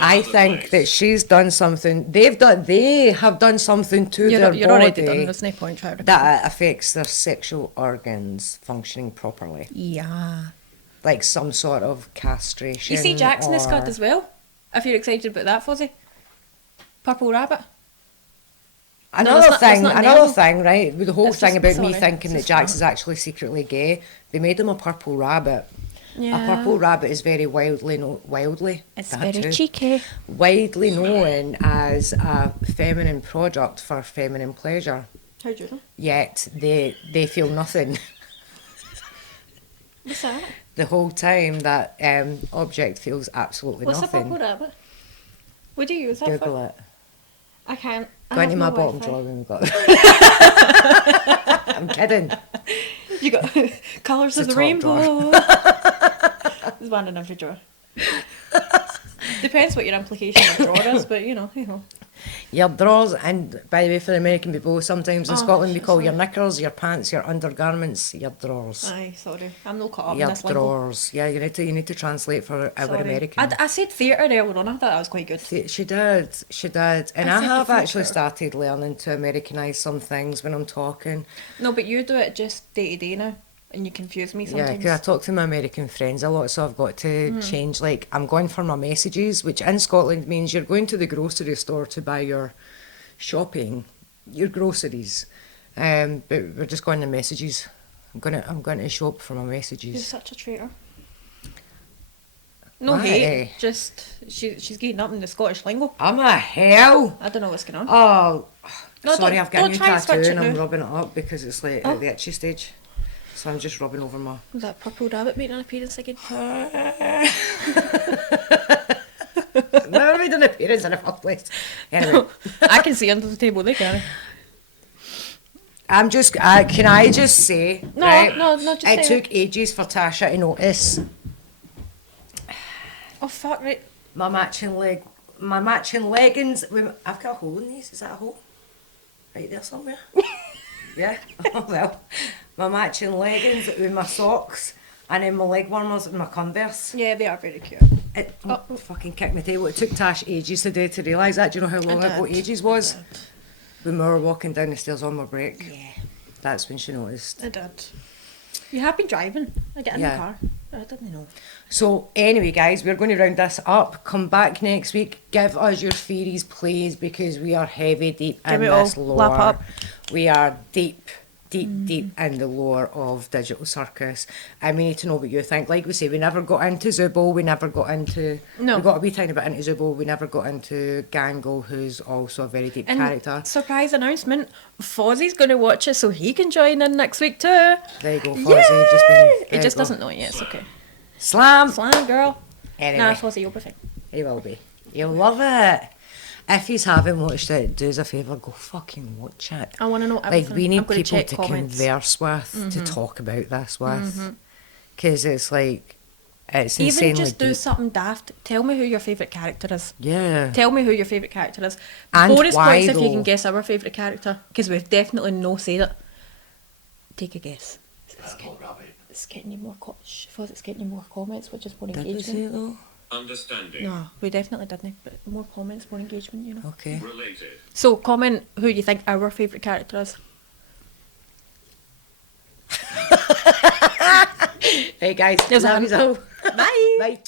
I think that she's done something. They have done something to their You're already done. body There's no point trying to. that affects their sexual organs functioning properly, Yeah. like some sort of castration. You see Jackson is or... cut as well. If you're excited about that, Fozzie. Purple Rabbit. Another that's not Nemo. thing, right? With the whole It's thing just- about me sorry, thinking it's that just Jax that. is actually secretly gay. They made him a purple rabbit. Yeah. A purple rabbit is very widely It's that very too, cheeky. widely known as a feminine product for feminine pleasure. How do you know? Yet they feel nothing What's that? the whole time. That object feels absolutely What's a nothing. Purple Rabbit? What do you use that Google for? it. I can't. I Go have into my no bottom Wi-Fi. drawer when we've got. I'm kidding. You got colours of It's the a top drawer. rainbow. There's one in every drawer. Depends what your implication of drawer is, but you know. Your drawers, and by the way, for the American people, sometimes in Oh, Scotland we call sorry. your knickers, your pants, your undergarments, your drawers. Aye, sorry. I'm not caught up in Your this lingo. drawers. Yeah, you need to translate for our Sorry. American. I said theatre earlier on. I thought that was quite good. She did, and I I said have the actually theatre. started learning to Americanise some things when I'm talking. No, but you do it just day to day now, and you confuse me Yeah, sometimes. because I talk to my American friends a lot, so I've got to change. Like, I'm going for my messages, which in Scotland means you're going to the grocery store to buy your shopping, your groceries. But we're just going to messages. I'm going to shop for my You're messages. such a traitor. No Why? hate, just she's getting up in the Scottish lingo. I'm a hell. I don't know what's going on. Oh, No, sorry, don't- I've got a don't new try and tattoo switch and it I'm now. rubbing it up because it's like Oh. at the itchy stage. So I'm just rubbing over my... Was that Purple Rabbit making an appearance again? Never made an appearance in the first place. Anyway, I can see under the table, they can. I'm just... can I just say... No, right, no, just it say took ages for Tasha to notice Oh fuck! Right. My matching leggings. I've got a hole in these. Is that a hole? Right there somewhere. Yeah. Oh well. My matching leggings with my socks, and then my leg warmers and my Converse. Yeah, they are very cute. It fucking kicked me tail. It took Tash ages today to realise that. Do you know how long ago ages was? When we were walking down the stairs on my break. Yeah, That's when she noticed. I did. You have been driving. I get in Yeah. the car. I didn't know. So anyway, guys, we're going to round this up. Come back next week. Give us your theories, please, because we are heavy deep in Give it all. this lore. Lap up. We are deep in the lore of Digital Circus, and we need to know what you think. Like we say, we never got into Zubo. We never got into. No. We got a wee tiny bit into Zubo. We never got into Gangle, who's also a very deep And character. surprise announcement: Fozzie's going to watch it, so he can join in next week too. There you go, Fozzie. Yay! Just been, there He you just go. doesn't know it yet. It's okay. Slam. Slam, girl. Anyway. Nah, Fozzie, you'll be fine. He will be. You'll love it. If you haven't watched it, do us a favour, go fucking watch it. I want to know everything. Like, we I'm need gonna people check to comments. converse with, to talk about this with. Because it's like, it's Even insanely just do deep. something daft. Tell me who your favourite character is. Yeah. Tell me who your favourite character is. And Bonus why, points if you though. can guess our favourite character, because we've definitely no said it. Take a guess. It's getting you more it's getting you more comments, which is more Did we say engagement. it though? Understanding. No, we definitely didn't. But more comments, more engagement, you know. Okay. Related. So comment who you think our favourite character is. Hey guys, There's a love hint. yous all. Bye. Bye.